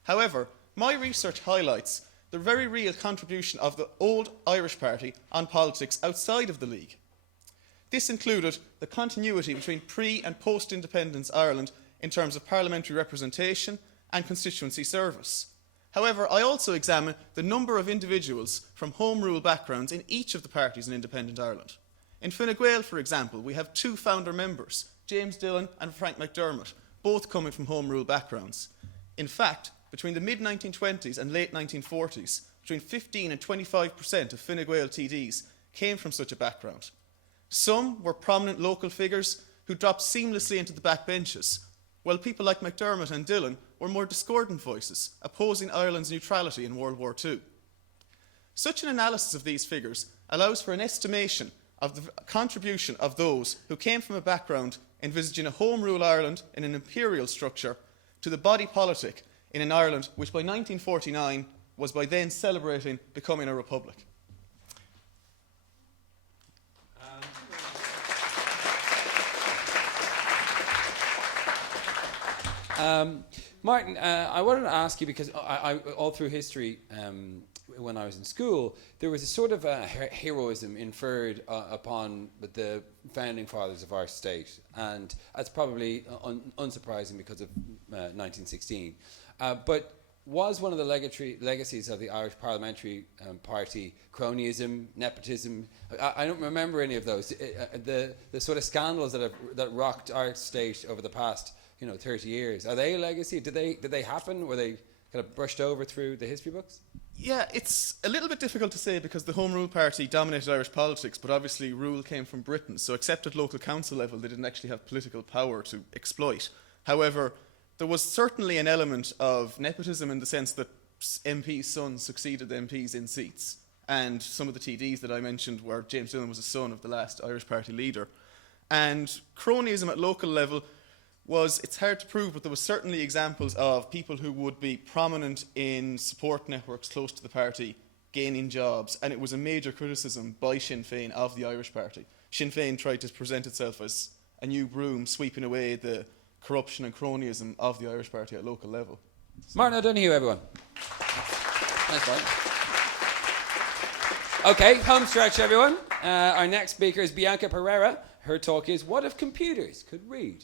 However, my research highlights the very real contribution of the Old Irish Party on politics outside of the League. This included the continuity between pre- and post-independence Ireland in terms of parliamentary representation and constituency service. However, I also examine the number of individuals from Home Rule backgrounds in each of the parties in independent Ireland. In Fine Gael, for example, we have two founder members, James Dillon and Frank McDermott, both coming from Home Rule backgrounds. In fact, between the mid-1920s and late 1940s, between 15 and 25% of Fine Gael TDs came from such a background. Some were prominent local figures who dropped seamlessly into the backbenches, while people like McDermott and Dillon were more discordant voices, opposing Ireland's neutrality in World War II. Such an analysis of these figures allows for an estimation of the contribution of those who came from a background envisaging a Home Rule Ireland in an imperial structure to the body politic in an Ireland which by 1949 was by then celebrating becoming a republic. Martin, I wanted to ask you, because I all through history, when I was in school, there was a sort of heroism inferred upon the founding fathers of our state, and that's probably unsurprising because of 1916. But was one of the legacies of the Irish Parliamentary Party cronyism, nepotism? I don't remember any of those. The sort of scandals that rocked our state over the past 30 years. Are they a legacy? Did they happen? Were they kind of brushed over through the history books? Yeah, it's a little bit difficult to say because the Home Rule Party dominated Irish politics, but obviously rule came from Britain, so except at local council level, they didn't actually have political power to exploit. However, there was certainly an element of nepotism in the sense that MPs' sons succeeded MPs in seats, and some of the TDs that I mentioned where James Dillon was a son of the last Irish Party leader. And cronyism at local level it's hard to prove, but there was certainly examples of people who would be prominent in support networks close to the party gaining jobs, and it was a major criticism by Sinn Féin of the Irish Party. Sinn Féin tried to present itself as a new broom sweeping away the corruption and cronyism of the Irish Party at local level. Martin O'Donoghue, everyone. Nice one. Okay, home stretch, everyone. Our next speaker is Bianca Pereira. Her talk is What If Computers Could Read?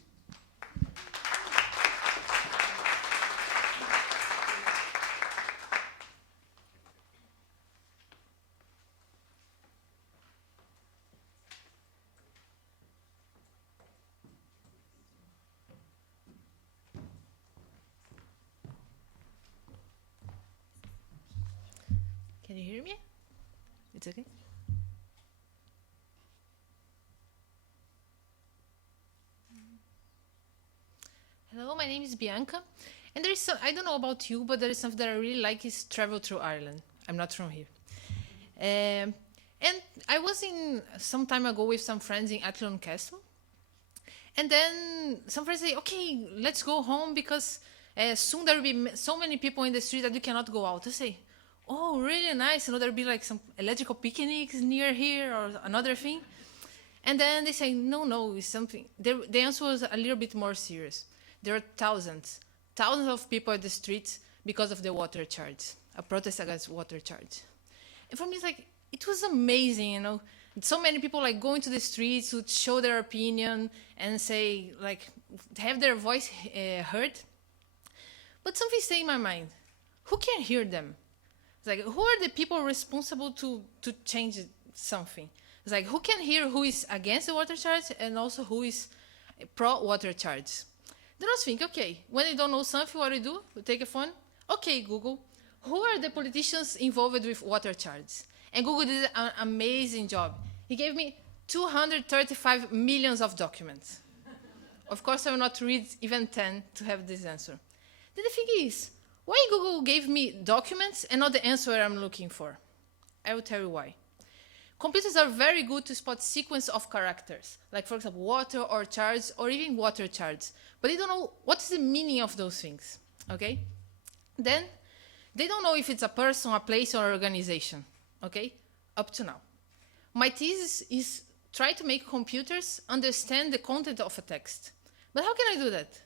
Can you hear me? It's okay? Hello, my name is Bianca, And there is some, I don't know about you, but there is something that I really like is travel through Ireland. I'm not from here. And I was in some time ago with some friends in Athlone Castle. And then some friends say, okay, let's go home because soon there will be so many people in the street that you cannot go out. I say, oh, really nice. There'll be like some electrical picnics near here or another thing. And then they say, no, it's something. The answer was a little bit more serious. There are thousands of people at the streets because of the water charge, a protest against water charge. And for me, it's like, it was amazing, you know. So many people like going to the streets to show their opinion and say, like, have their voice heard. But something stayed in my mind. Who can hear them? It's like, who are the people responsible to change something? It's like, who can hear who is against the water charge and also who is pro-water charge? Then I was thinking, okay, when you don't know something, what do you do? You take a phone. Okay, Google, who are the politicians involved with water charge? And Google did an amazing job. He gave me 235 million of documents. Of course, I will not read even 10 to have this answer. Then the thing is, why Google gave me documents and not the answer I'm looking for? I will tell you why. Computers are very good to spot sequence of characters, like, for example, water or charge, or even water charge. But they don't know what is the meaning of those things, okay? Then, they don't know if it's a person, a place, or organization, okay? Up to now. My thesis is try to make computers understand the content of a text. But how can I do that?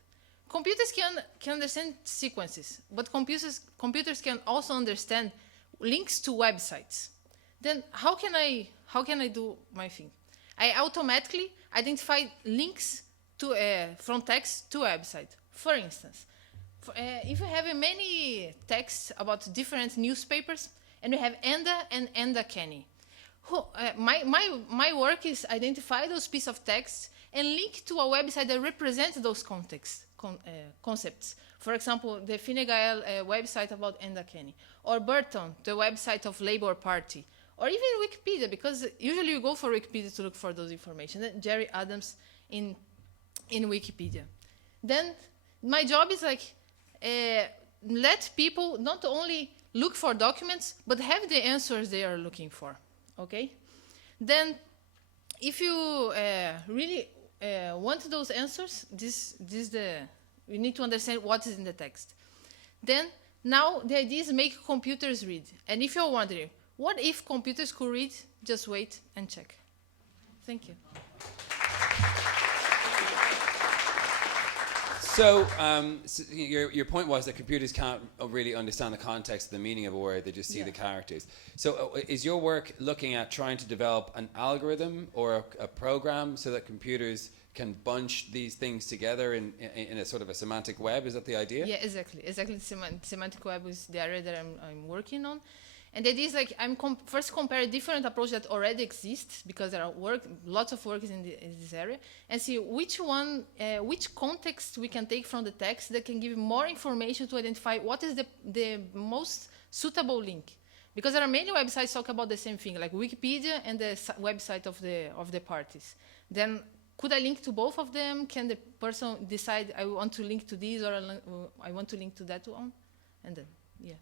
Computers can understand sequences, but computers can also understand links to websites. Then how can I do my thing? I automatically identify links to from text to website. For instance, if you have many texts about different newspapers, and we have Enda and Enda Kenny, my work is identify those pieces of text and link to a website that represents those concepts. For example, the Fine Gael website about Enda Kenny, or Burton, the website of Labour Party, or even Wikipedia, because usually you go for Wikipedia to look for those information. Jerry Adams in Wikipedia. Then my job is like let people not only look for documents, but have the answers they are looking for. Okay? Then if you really want those answers, you need to understand what is in the text. Then now the idea is make computers read. And if you're wondering, what if computers could read? Just wait and check. Thank you. So, your point was that computers can't really understand the context of the meaning of a word, they just see the characters. So is your work looking at trying to develop an algorithm or a program so that computers can bunch these things together in a sort of a semantic web? Is that the idea? Yeah, exactly. Semantic web is the area that I'm working on. And the idea is like I'm first compare different approaches that already exist, because there are lots of work in this area, and see which context we can take from the text that can give more information to identify what is the most suitable link. Because there are many websites talk about the same thing, like Wikipedia and the website of the parties. Then could I link to both of them? Can the person decide I want to link to this or I want to link to that one? And then, yeah.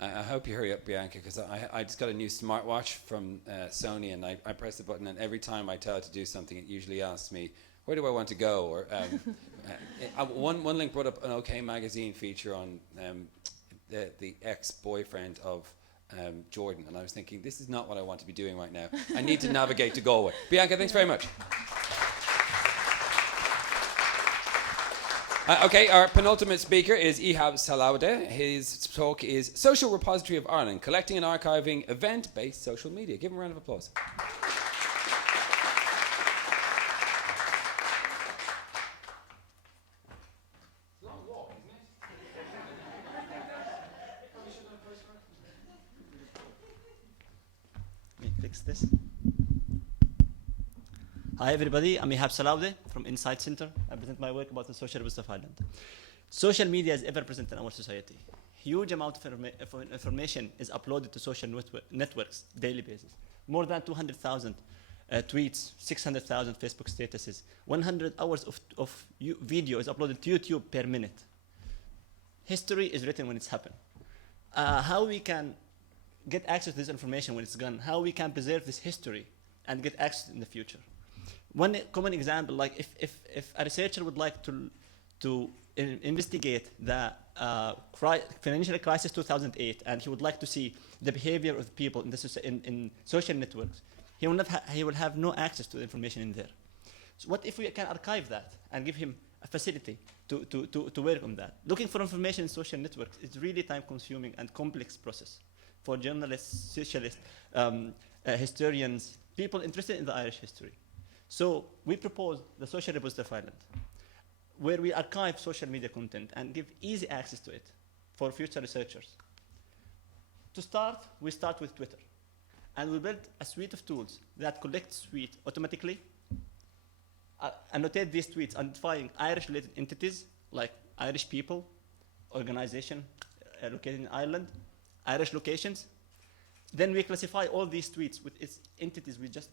I hope you hurry up, Bianca, because I just got a new smartwatch from Sony, and I press the button, and every time I tell it to do something, it usually asks me, where do I want to go? Or one link brought up an OK Magazine feature on the ex-boyfriend of Jordan, and I was thinking, this is not what I want to be doing right now. I need to navigate to Galway. Bianca, thanks very much. Okay, our penultimate speaker is Ihab Salaude. His talk is Social Repository of Ireland, Collecting and Archiving Event-Based Social Media. Give him a round of applause. Long walk, isn't it? Let me fix this. Hi everybody, I'm Ihab Salaude from Insight Center. I present my work about the social repository of Ireland. Social media is ever present in our society. Huge amount of information is uploaded to social networks daily basis. More than 200,000 tweets, 600,000 Facebook statuses, 100 hours of video is uploaded to YouTube per minute. history is written when it's happened. How we can get access to this information when it's gone, how we can preserve this history and get access in the future. One common example, like if a researcher would like to investigate the financial crisis 2008, and he would like to see the behavior of the people in social networks, he will have no access to the information in there. So what if we can archive that and give him a facility to work on that? Looking for information in social networks is really time-consuming and complex process for journalists, socialists, historians, people interested in the Irish history. So we proposed the Social Repository Island, where we archive social media content and give easy access to it for future researchers. To start, we start with Twitter. And we built a suite of tools that collect tweets automatically, annotate these tweets, identifying Irish-related entities, like Irish people, organization located in Ireland, Irish locations. Then we classify all these tweets with its entities we just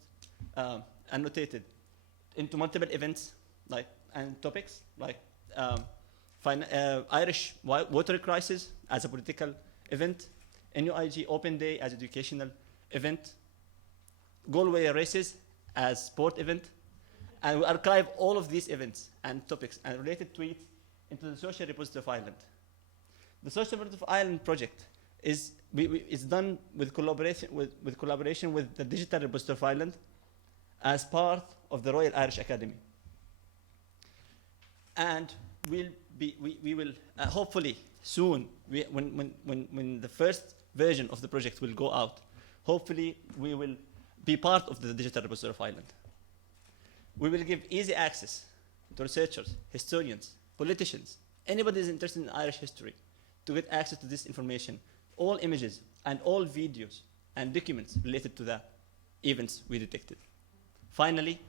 annotated into multiple events and topics, like Irish water crisis as a political event, NUI Open Day as educational event, Galway races as sport event, and we archive all of these events and topics and related tweets into the Social Repository of Ireland. The Social Repository of Ireland project is done with collaboration with the Digital Repository of Ireland as part of the Royal Irish Academy. And we will hopefully soon, when the first version of the project will go out, hopefully we will be part of the Digital Repository of Ireland. We will give easy access to researchers, historians, politicians, anybody who is interested in Irish history to get access to this information, all images and all videos and documents related to the events we detected. Finally,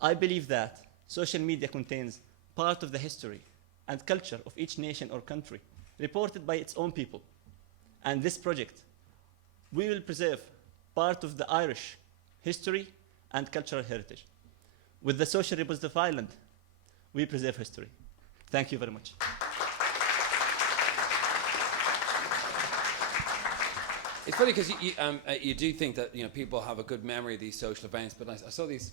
I believe that social media contains part of the history and culture of each nation or country reported by its own people. And this project, we will preserve part of the Irish history and cultural heritage. With the Social Repository of Ireland, we preserve history. Thank you very much. It's funny because you do think that people have a good memory of these social events, but I saw these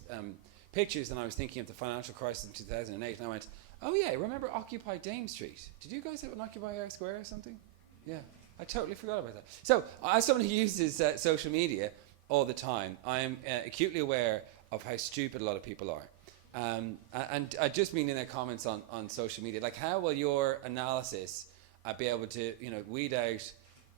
pictures and I was thinking of the financial crisis in 2008, and I went, oh yeah, remember Occupy Dame Street? Did you guys have an Occupy Our Square or something? Yeah, I totally forgot about that. So as someone who uses social media all the time, I am acutely aware of how stupid a lot of people are. And I just mean in their comments on social media, like how will your analysis be able to weed out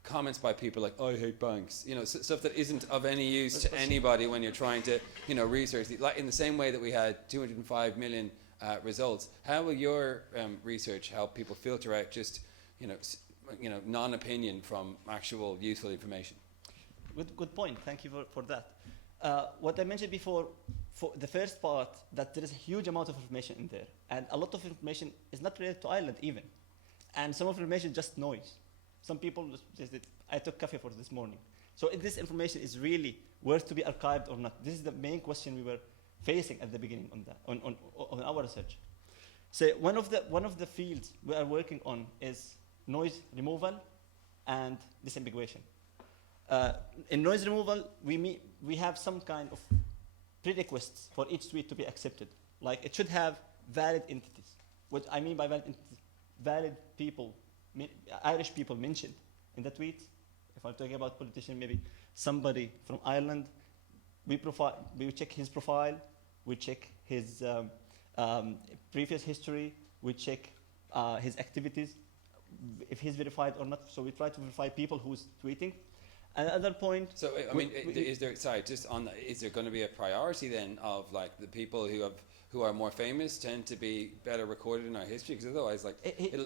comments by people like, I hate banks, stuff that isn't of any use to anybody when you're trying to research, like in the same way that we had 205 million results. How will your research help people filter out just non-opinion from actual useful information? Good point. Thank you for that. What I mentioned before, for the first part, that there is a huge amount of information in there, and a lot of information is not related to Ireland even, and some of the information is just noise. Some people just said, I took coffee for this morning. So if this information is really worth to be archived or not, this is the main question we were facing at the beginning on our research. So one of the fields we are working on is noise removal and disambiguation. In noise removal, we have some kind of prerequisites for each tweet to be accepted. Like it should have valid entities. What I mean by valid entities, valid people, Irish people mentioned in the tweet. If I'm talking about politician, maybe somebody from Ireland, we check his profile, we check his previous history, we check his activities, if he's verified or not. So we try to verify people who's tweeting. Another point. So I mean, is there is there going to be a priority then of like the people who are more famous tend to be better recorded in our history? Because otherwise, like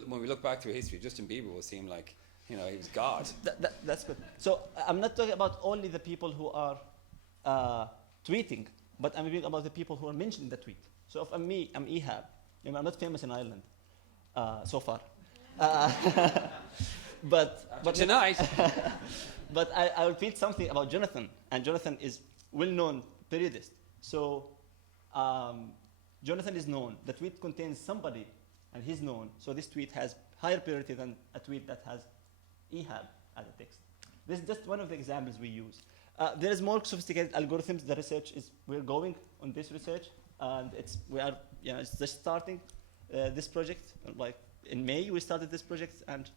when we look back through history, Justin Bieber will seem like he was God. That's good. So I'm not talking about only the people who are tweeting, but I'm talking about the people who are mentioned in the tweet. So if I'm Ehab, I'm not famous in Ireland so far. But tonight. But I will tweet something about Jonathan, and Jonathan is well-known periodist. So Jonathan is known. The tweet contains somebody, and he's known. So this tweet has higher priority than a tweet that has EHAB as a text. This is just one of the examples we use. There is more sophisticated algorithms. The research is, we're going on this research, and it's just starting this project. Like in May, we started this project, and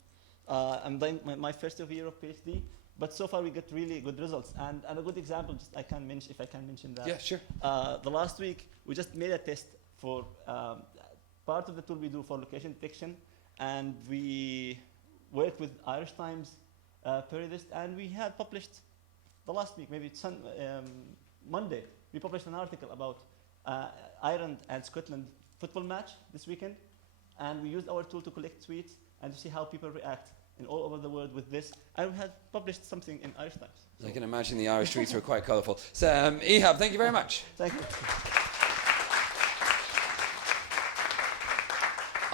I'm doing my first year of PhD. But so far, we get really good results. And a good example, just if I can mention that. Yeah, sure. The last week, we just made a test for part of the tool we do for location detection, and we worked with Irish Times periodist, and we had published the last week, maybe it's Monday, we published an article about Ireland and Scotland football match this weekend, and we used our tool to collect tweets and to see how people react in all over the world with this, and we had published something in Irish Times. So. I can imagine the Irish tweets were quite colourful. So, Ehab, thank you very much. Thank you.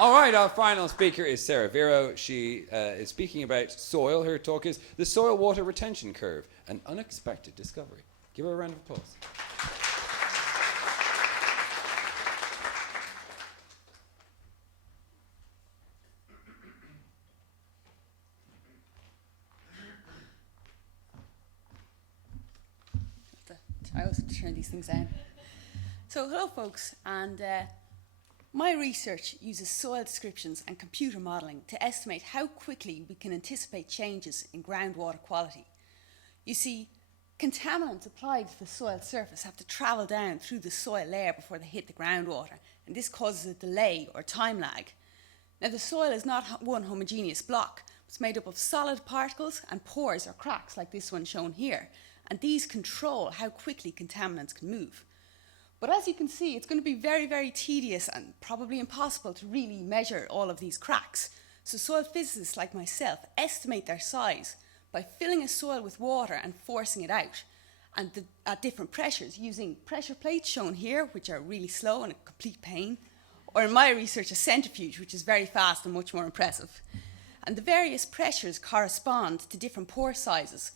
All right, our final speaker is Sarah Vero. She is speaking about soil. Her talk is The Soil Water Retention Curve, an Unexpected Discovery. Give her a round of applause. I always have to turn these things down. So, hello folks, and my research uses soil descriptions and computer modelling to estimate how quickly we can anticipate changes in groundwater quality. You see, contaminants applied to the soil surface have to travel down through the soil layer before they hit the groundwater, and this causes a delay or time lag. Now, the soil is not one homogeneous block. It's made up of solid particles and pores or cracks like this one shown here, and these control how quickly contaminants can move. But as you can see, it's going to be very, very tedious and probably impossible to really measure all of these cracks. So soil physicists like myself estimate their size by filling a soil with water and forcing it out, and at different pressures, using pressure plates shown here, which are really slow and a complete pain, or in my research, a centrifuge, which is very fast and much more impressive. And the various pressures correspond to different pore sizes.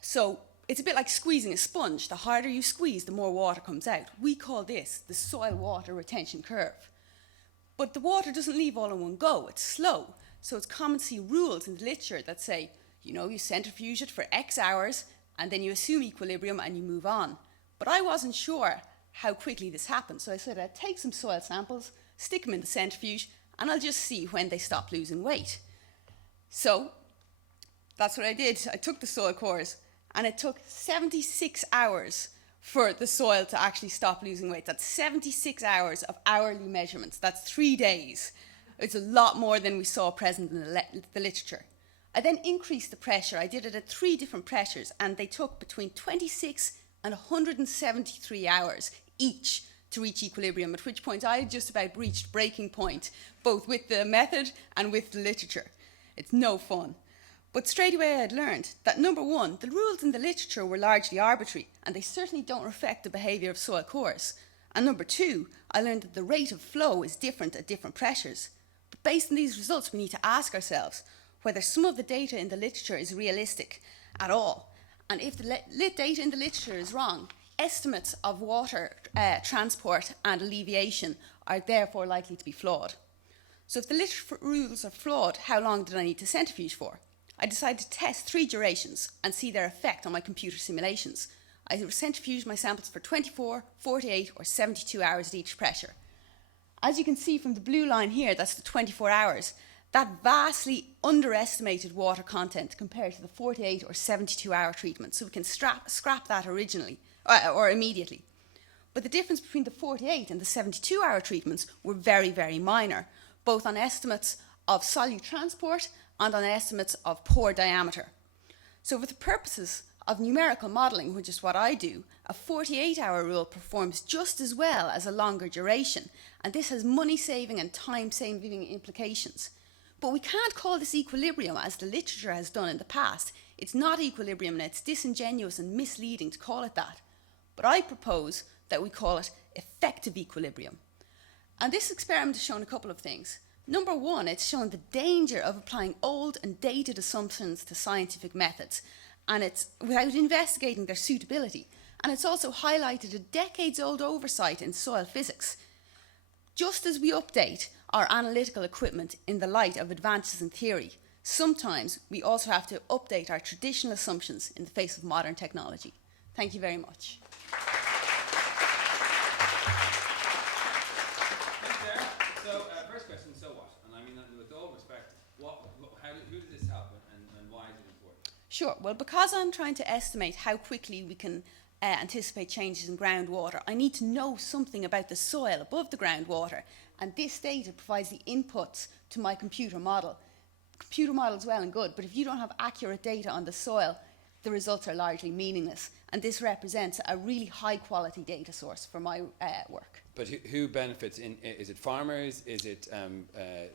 So it's a bit like squeezing a sponge. The harder you squeeze, the more water comes out. We call this the soil water retention curve. But the water doesn't leave all in one go. It's slow. So it's common to see rules in the literature that say, you centrifuge it for X hours, and then you assume equilibrium and you move on. But I wasn't sure how quickly this happens. So I said I'd take some soil samples, stick them in the centrifuge, and I'll just see when they stop losing weight. So that's what I did. I took the soil cores, and it took 76 hours for the soil to actually stop losing weight. That's 76 hours of hourly measurements. That's 3 days. It's a lot more than we saw present in the literature. I then increased the pressure. I did it at 3 different pressures, and they took between 26 and 173 hours each to reach equilibrium, at which point I had just about reached breaking point, both with the method and with the literature. It's no fun. But straight away I had learned that, number one, the rules in the literature were largely arbitrary, and they certainly don't reflect the behaviour of soil cores. And number two, I learned that the rate of flow is different at different pressures. But based on these results, we need to ask ourselves whether some of the data in the literature is realistic at all. And if the data in the literature is wrong, estimates of water transport and alleviation are therefore likely to be flawed. So if the literature rules are flawed, how long did I need to centrifuge for? I decided to test 3 durations and see their effect on my computer simulations. I centrifuged my samples for 24, 48 or 72 hours at each pressure. As you can see from the blue line here, that's the 24 hours. That vastly underestimated water content compared to the 48 or 72 hour treatment. So we can scrap that originally or immediately. But the difference between the 48 and the 72 hour treatments were very, very minor, both on estimates of solute transport and on estimates of pore diameter. So for the purposes of numerical modelling, which is what I do, a 48-hour rule performs just as well as a longer duration, and this has money-saving and time-saving implications. But we can't call this equilibrium as the literature has done in the past. It's not equilibrium, and it's disingenuous and misleading to call it that. But I propose that we call it effective equilibrium. And this experiment has shown a couple of things. Number one, it's shown the danger of applying old and dated assumptions to scientific methods, and it's without investigating their suitability. And it's also highlighted a decades-old oversight in soil physics. Just as we update our analytical equipment in the light of advances in theory, sometimes we also have to update our traditional assumptions in the face of modern technology. Thank you very much. Thanks, Sarah. So, first question, so what? And I mean, with all respect, who does this help and why is it important? Sure. Well, because I'm trying to estimate how quickly we can anticipate changes in groundwater, I need to know something about the soil above the groundwater, and this data provides the inputs to my computer model. Computer model is well and good, but if you don't have accurate data on the soil, the results are largely meaningless, and this represents a really high quality data source for my work. But who benefits? Is it farmers? Is it...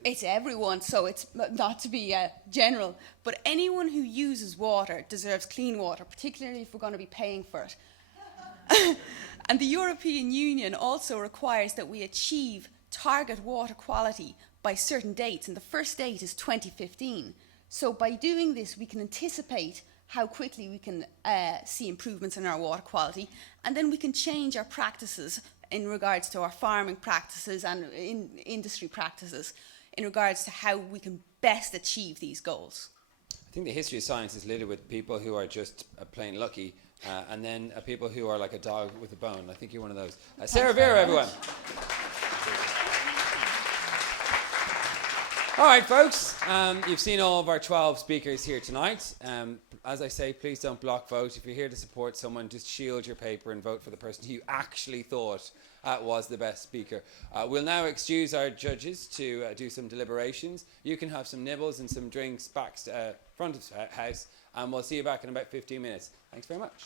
It's everyone, so it's not to be general, but anyone who uses water deserves clean water, particularly if we're going to be paying for it. And the European Union also requires that we achieve target water quality by certain dates, and the first date is 2015. So by doing this, we can anticipate how quickly we can see improvements in our water quality, and then we can change our practices in regards to our farming practices and in industry practices in regards to how we can best achieve these goals. I think the history of science is littered with people who are just plain lucky, and then people who are like a dog with a bone. I think you're one of those. Sarah Vera, everyone. All right, folks, you've seen all of our 12 speakers here tonight. As I say, please don't block vote. If you're here to support someone, just shield your paper and vote for the person who you actually thought was the best speaker. We'll now excuse our judges to do some deliberations. You can have some nibbles and some drinks back front of the house, and we'll see you back in about 15 minutes. Thanks very much.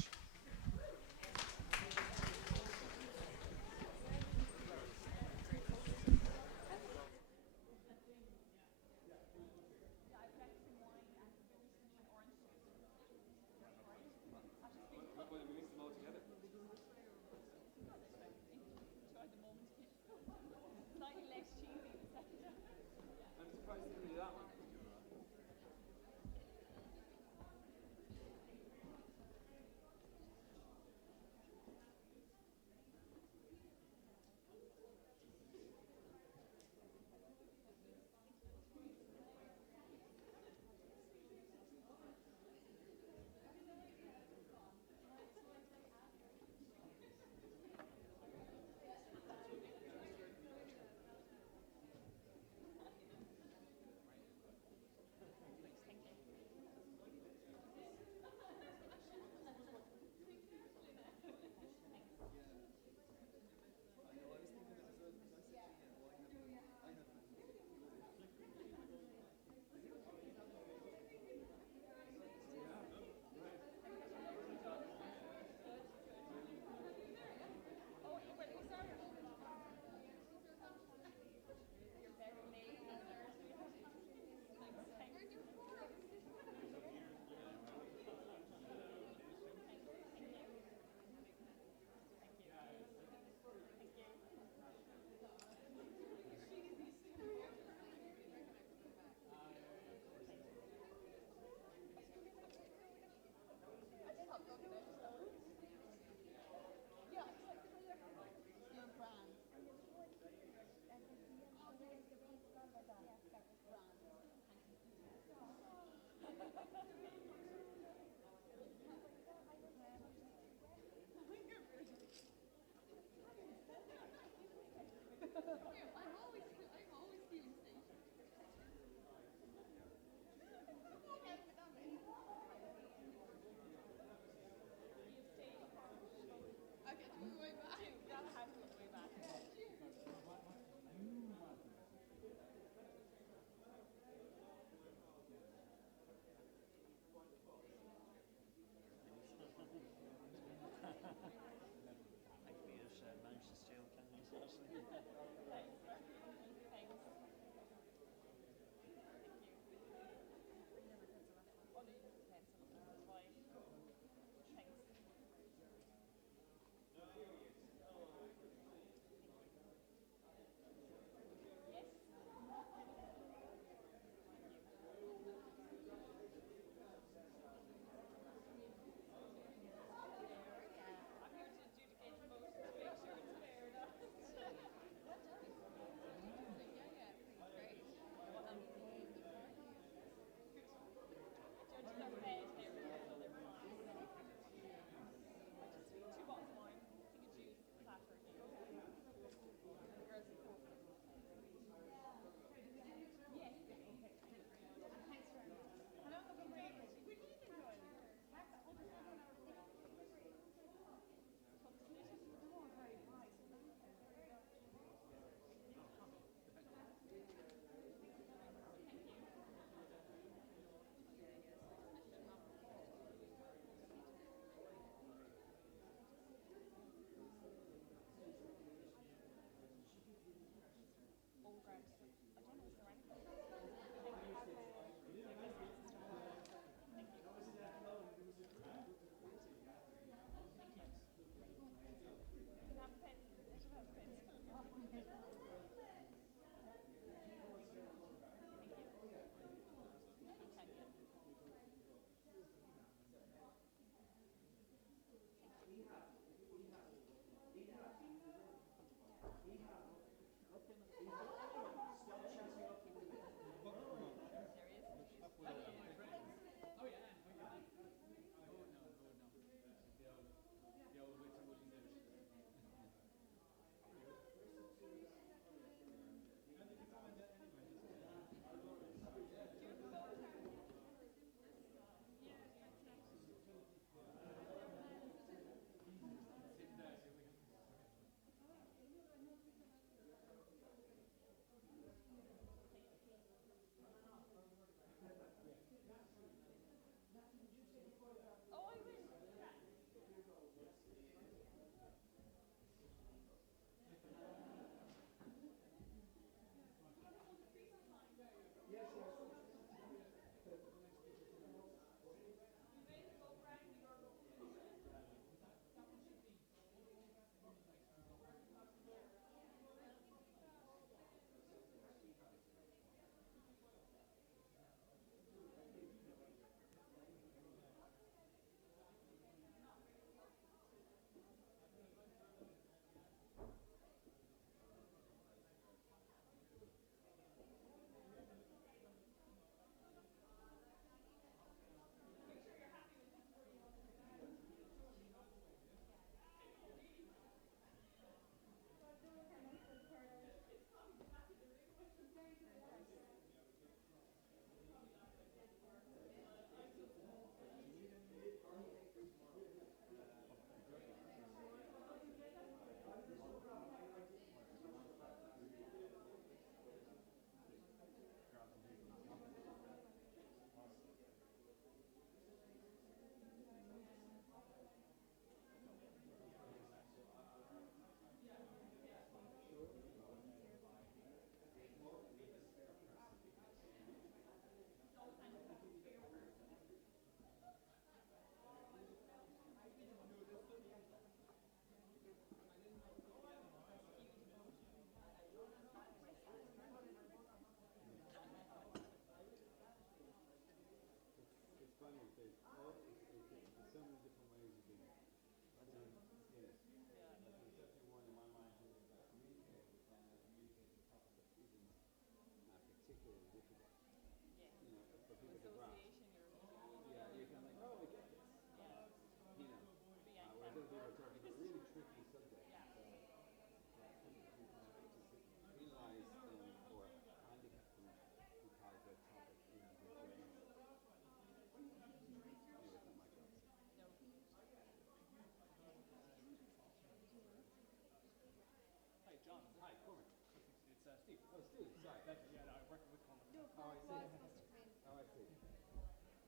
Oh, Steve, sorry. Yeah, no, I work with Connor. No, Oh, I Paul see. was supposed to come in. Oh, I see.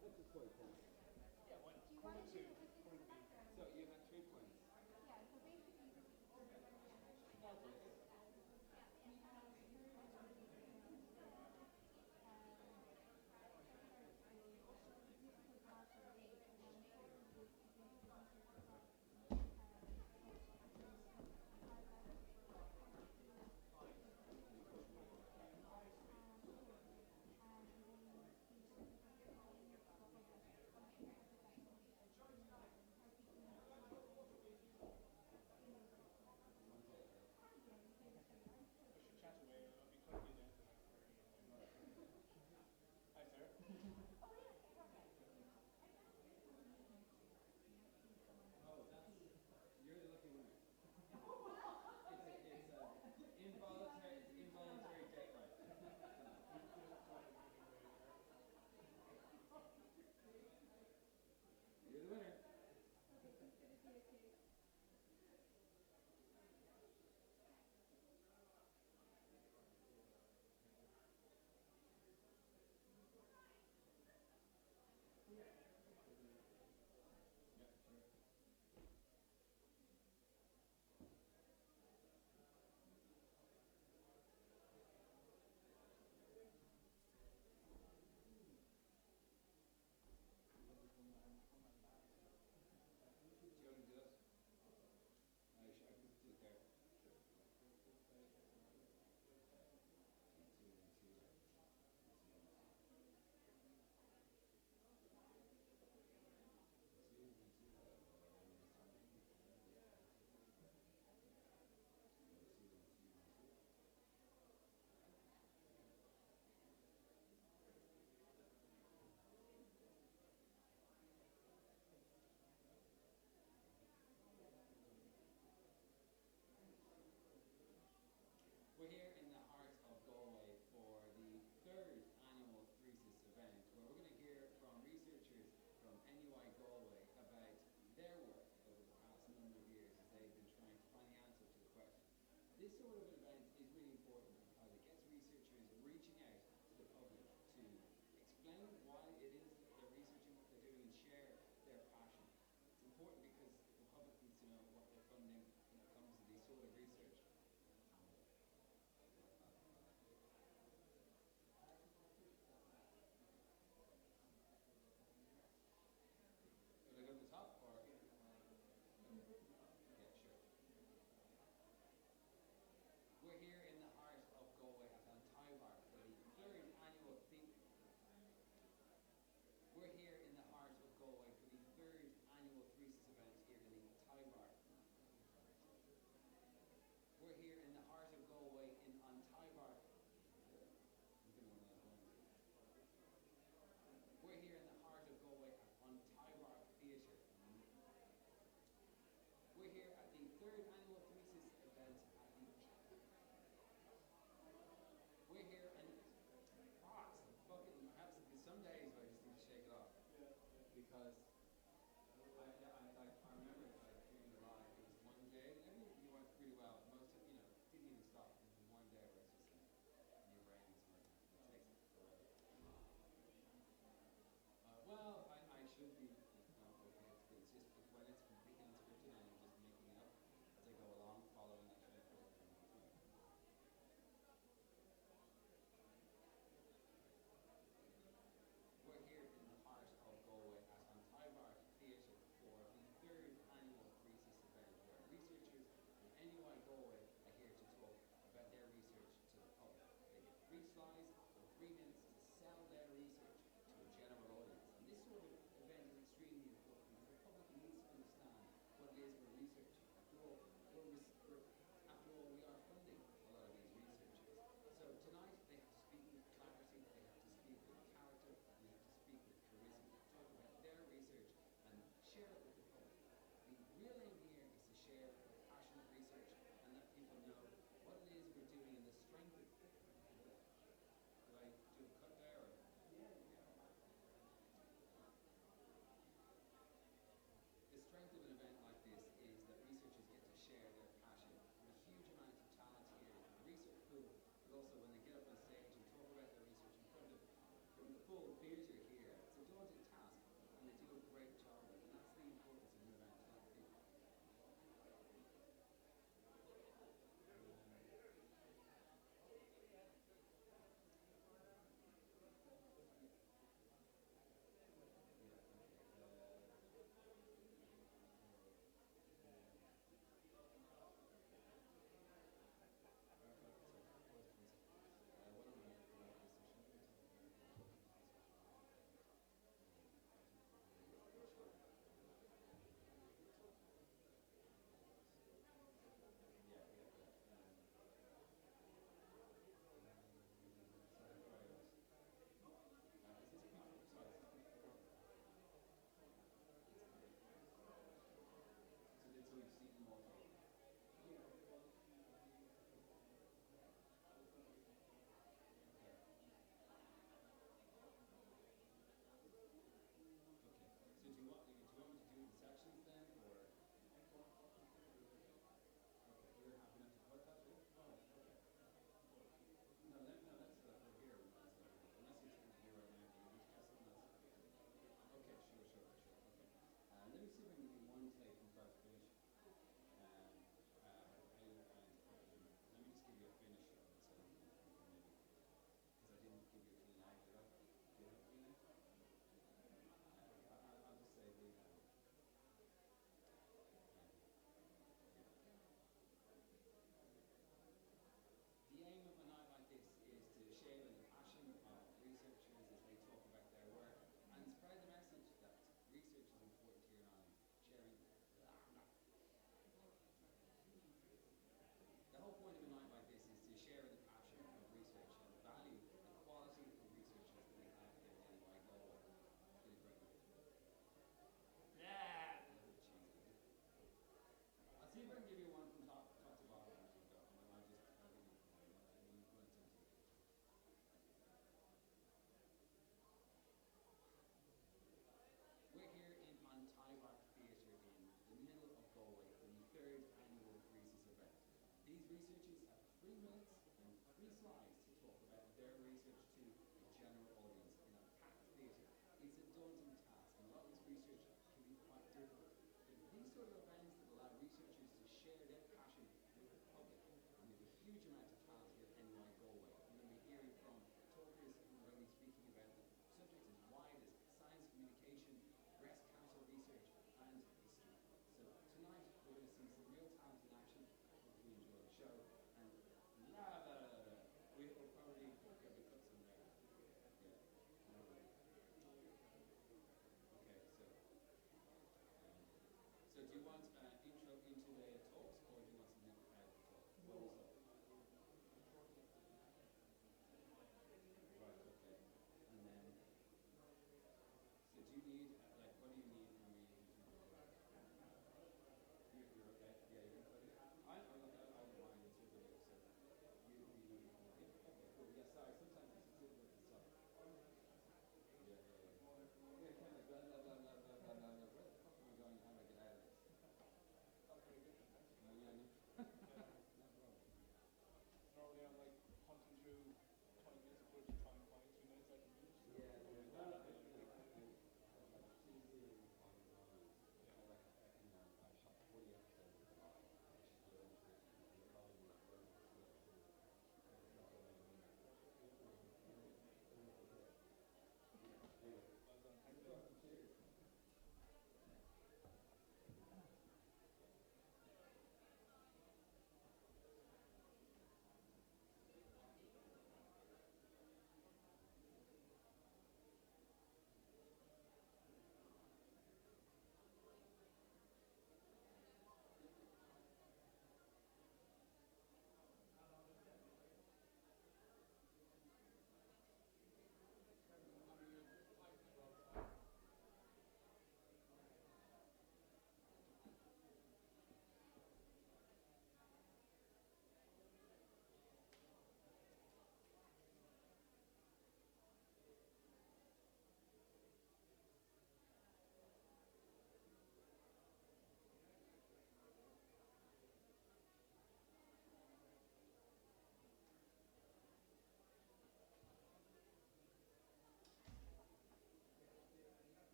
Let's just wait then. Yeah, why not? Do you want to do it with this in the background? So you have 3 points. Yeah, so basically this is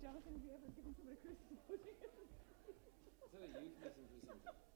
Jonathan, have you ever given somebody Christmas pudding? Is that a euphemism for something?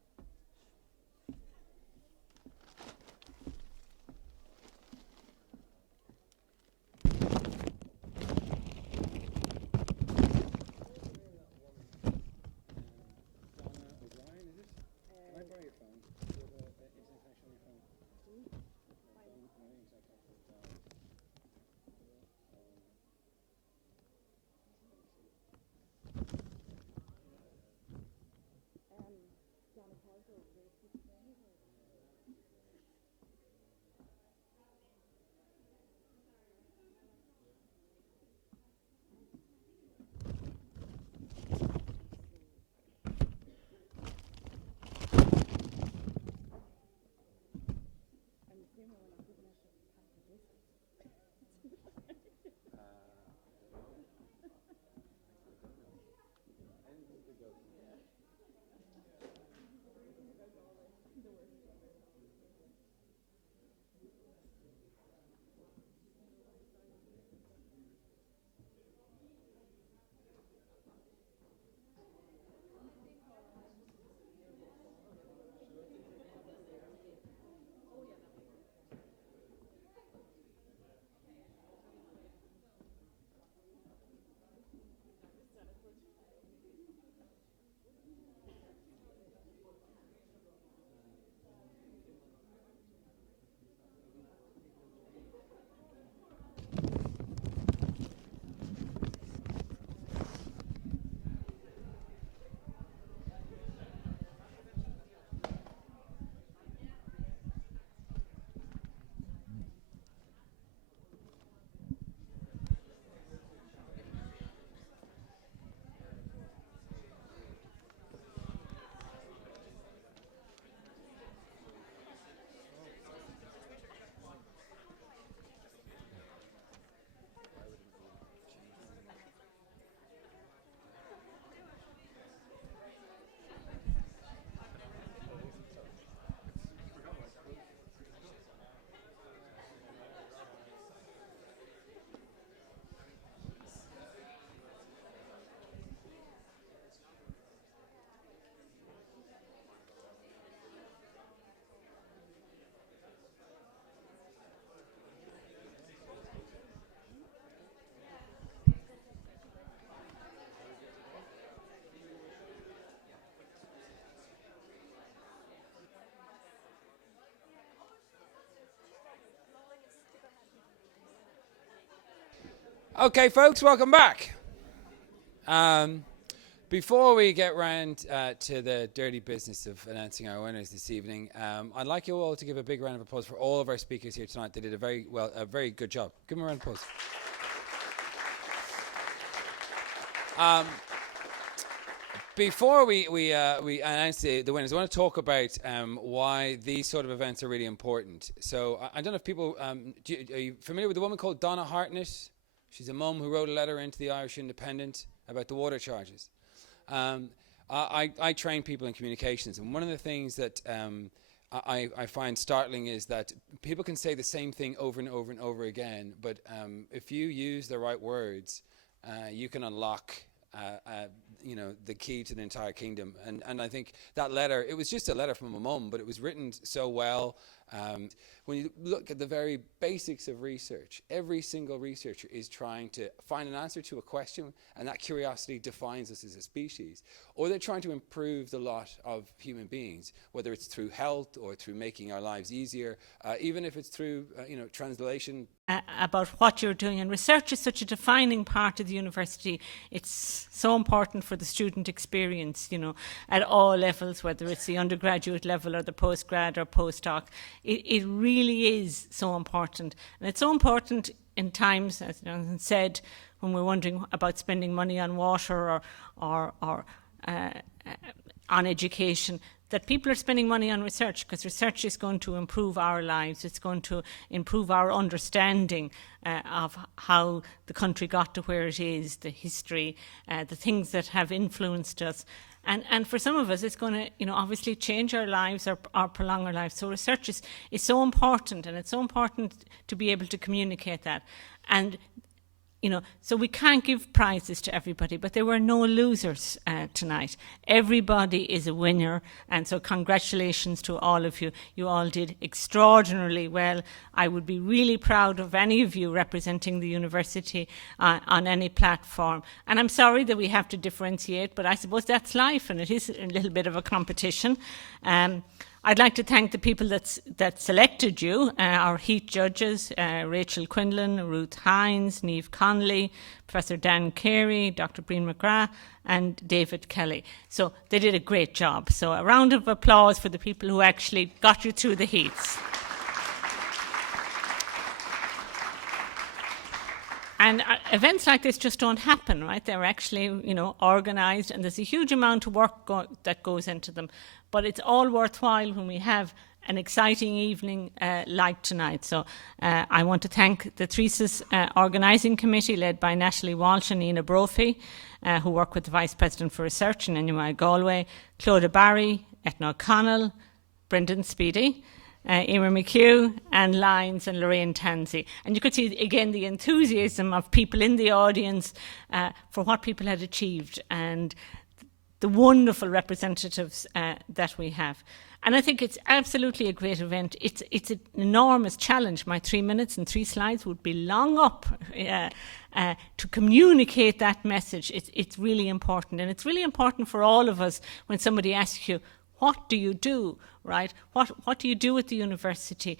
Okay, folks, welcome back. Before we get round to the dirty business of announcing our winners this evening, I'd like you all to give a big round of applause for all of our speakers here tonight. They did a very good job. Give them a round of applause. Before we announce the winners, I want to talk about why these sort of events are really important. So I don't know if people, are you familiar with a woman called Donna Hartnett? She's a mum who wrote a letter into the Irish Independent about the water charges. I train people in communications, and one of the things that I find startling is that people can say the same thing over and over and over again, but if you use the right words, you can unlock the key to the entire kingdom. And I think that letter, it was just a letter from my mum, but it was written so well. When you look at the very basics of research, every single researcher is trying to find an answer to a question, and that curiosity defines us as a species. Or they're trying to improve the lot of human beings, whether it's through health or through making our lives easier, even if it's through translation. About what you're doing, and research is such a defining part of the university. It's so important for the student experience, at all levels, whether it's the undergraduate level or the postgrad or postdoc. It really is so important, and it's so important in times, as Jonathan said, when we're wondering about spending money on water or on education, that people are spending money on research, because research is going to improve our lives. It's going to improve our understanding of how the country got to where it is, the history, the things that have influenced us. And for some of us, it's going to, obviously change our lives or prolong our lives. So research is so important, and it's so important to be able to communicate that. And so we can't give prizes to everybody, but there were no losers tonight. Everybody is a winner, and so congratulations to all of you. You all did extraordinarily well. I would be really proud of any of you representing the university on any platform. And I'm sorry that we have to differentiate, but I suppose that's life, and it is a little bit of a competition. I'd like to thank the people that selected you, our HEAT judges, Rachel Quinlan, Ruth Hines, Niamh Connolly, Professor Dan Carey, Dr. Breen McGrath, and David Kelly. So they did a great job. So a round of applause for the people who actually got you through the HEATs. And events like this just don't happen, right? They're actually, organised, and there's a huge amount of work that goes into them. But it's all worthwhile when we have an exciting evening like tonight. So I want to thank the Threesis organising committee led by Natalie Walsh and Ina Brophy, who work with the Vice President for Research in NUI Galway, Clodagh Barry, Etna O'Connell, Brendan Speedy, Emer McHugh, and Lyons and Lorraine Tansey. And you could see, again, the enthusiasm of people in the audience for what people had achieved, and the wonderful representatives that we have. And I think it's absolutely a great event. It's an enormous challenge. My 3 minutes and 3 slides would be long up to communicate that message. It's really important. And it's really important for all of us when somebody asks you, what do you do, right? What do you do at the university?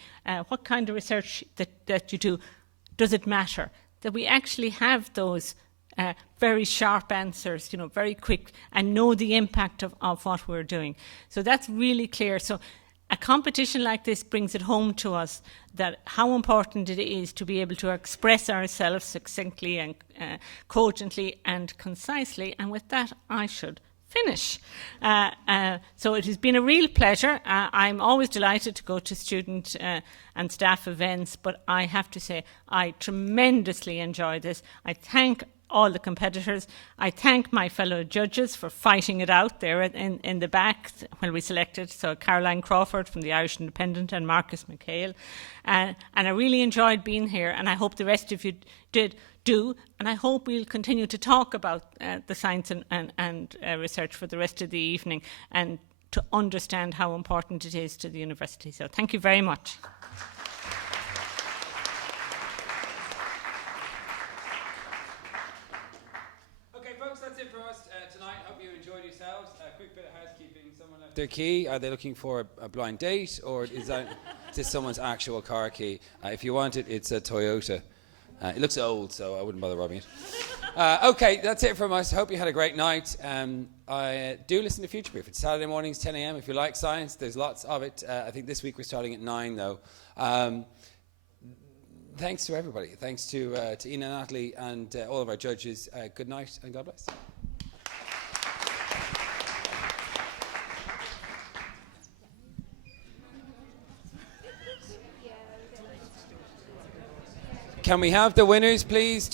What kind of research that you do? Does it matter? That we actually have those very sharp answers, very quick, and know the impact of what we're doing. So that's really clear. So a competition like this brings it home to us that how important it is to be able to express ourselves succinctly and cogently and concisely. And with that, I should finish. So it has been a real pleasure. I'm always delighted to go to student and staff events, but I have to say I tremendously enjoy this. I thank all the competitors. I thank my fellow judges for fighting it out there in the back when we selected. So Caroline Crawford from the Irish Independent and Marcus McHale. And I really enjoyed being here, and I hope the rest of you do, and I hope we'll continue to talk about the science and research for the rest of the evening, and to understand how important it is to the university. So thank you very much. That's it for us tonight. Hope you enjoyed yourselves. A quick bit of housekeeping. Someone left their key. Are they looking for a blind date, or is this someone's actual car key? If you want it, it's a Toyota. It looks old, so I wouldn't bother robbing it. Okay, that's it from us. Hope you had a great night. I do listen to Future Proof. It's Saturday mornings, 10 a.m. If you like science, there's lots of it. I think this week we're starting at 9, though. Thanks to everybody. Thanks to Ina, Natalie, and all of our judges. Good night, and God bless. Can we have the winners, please?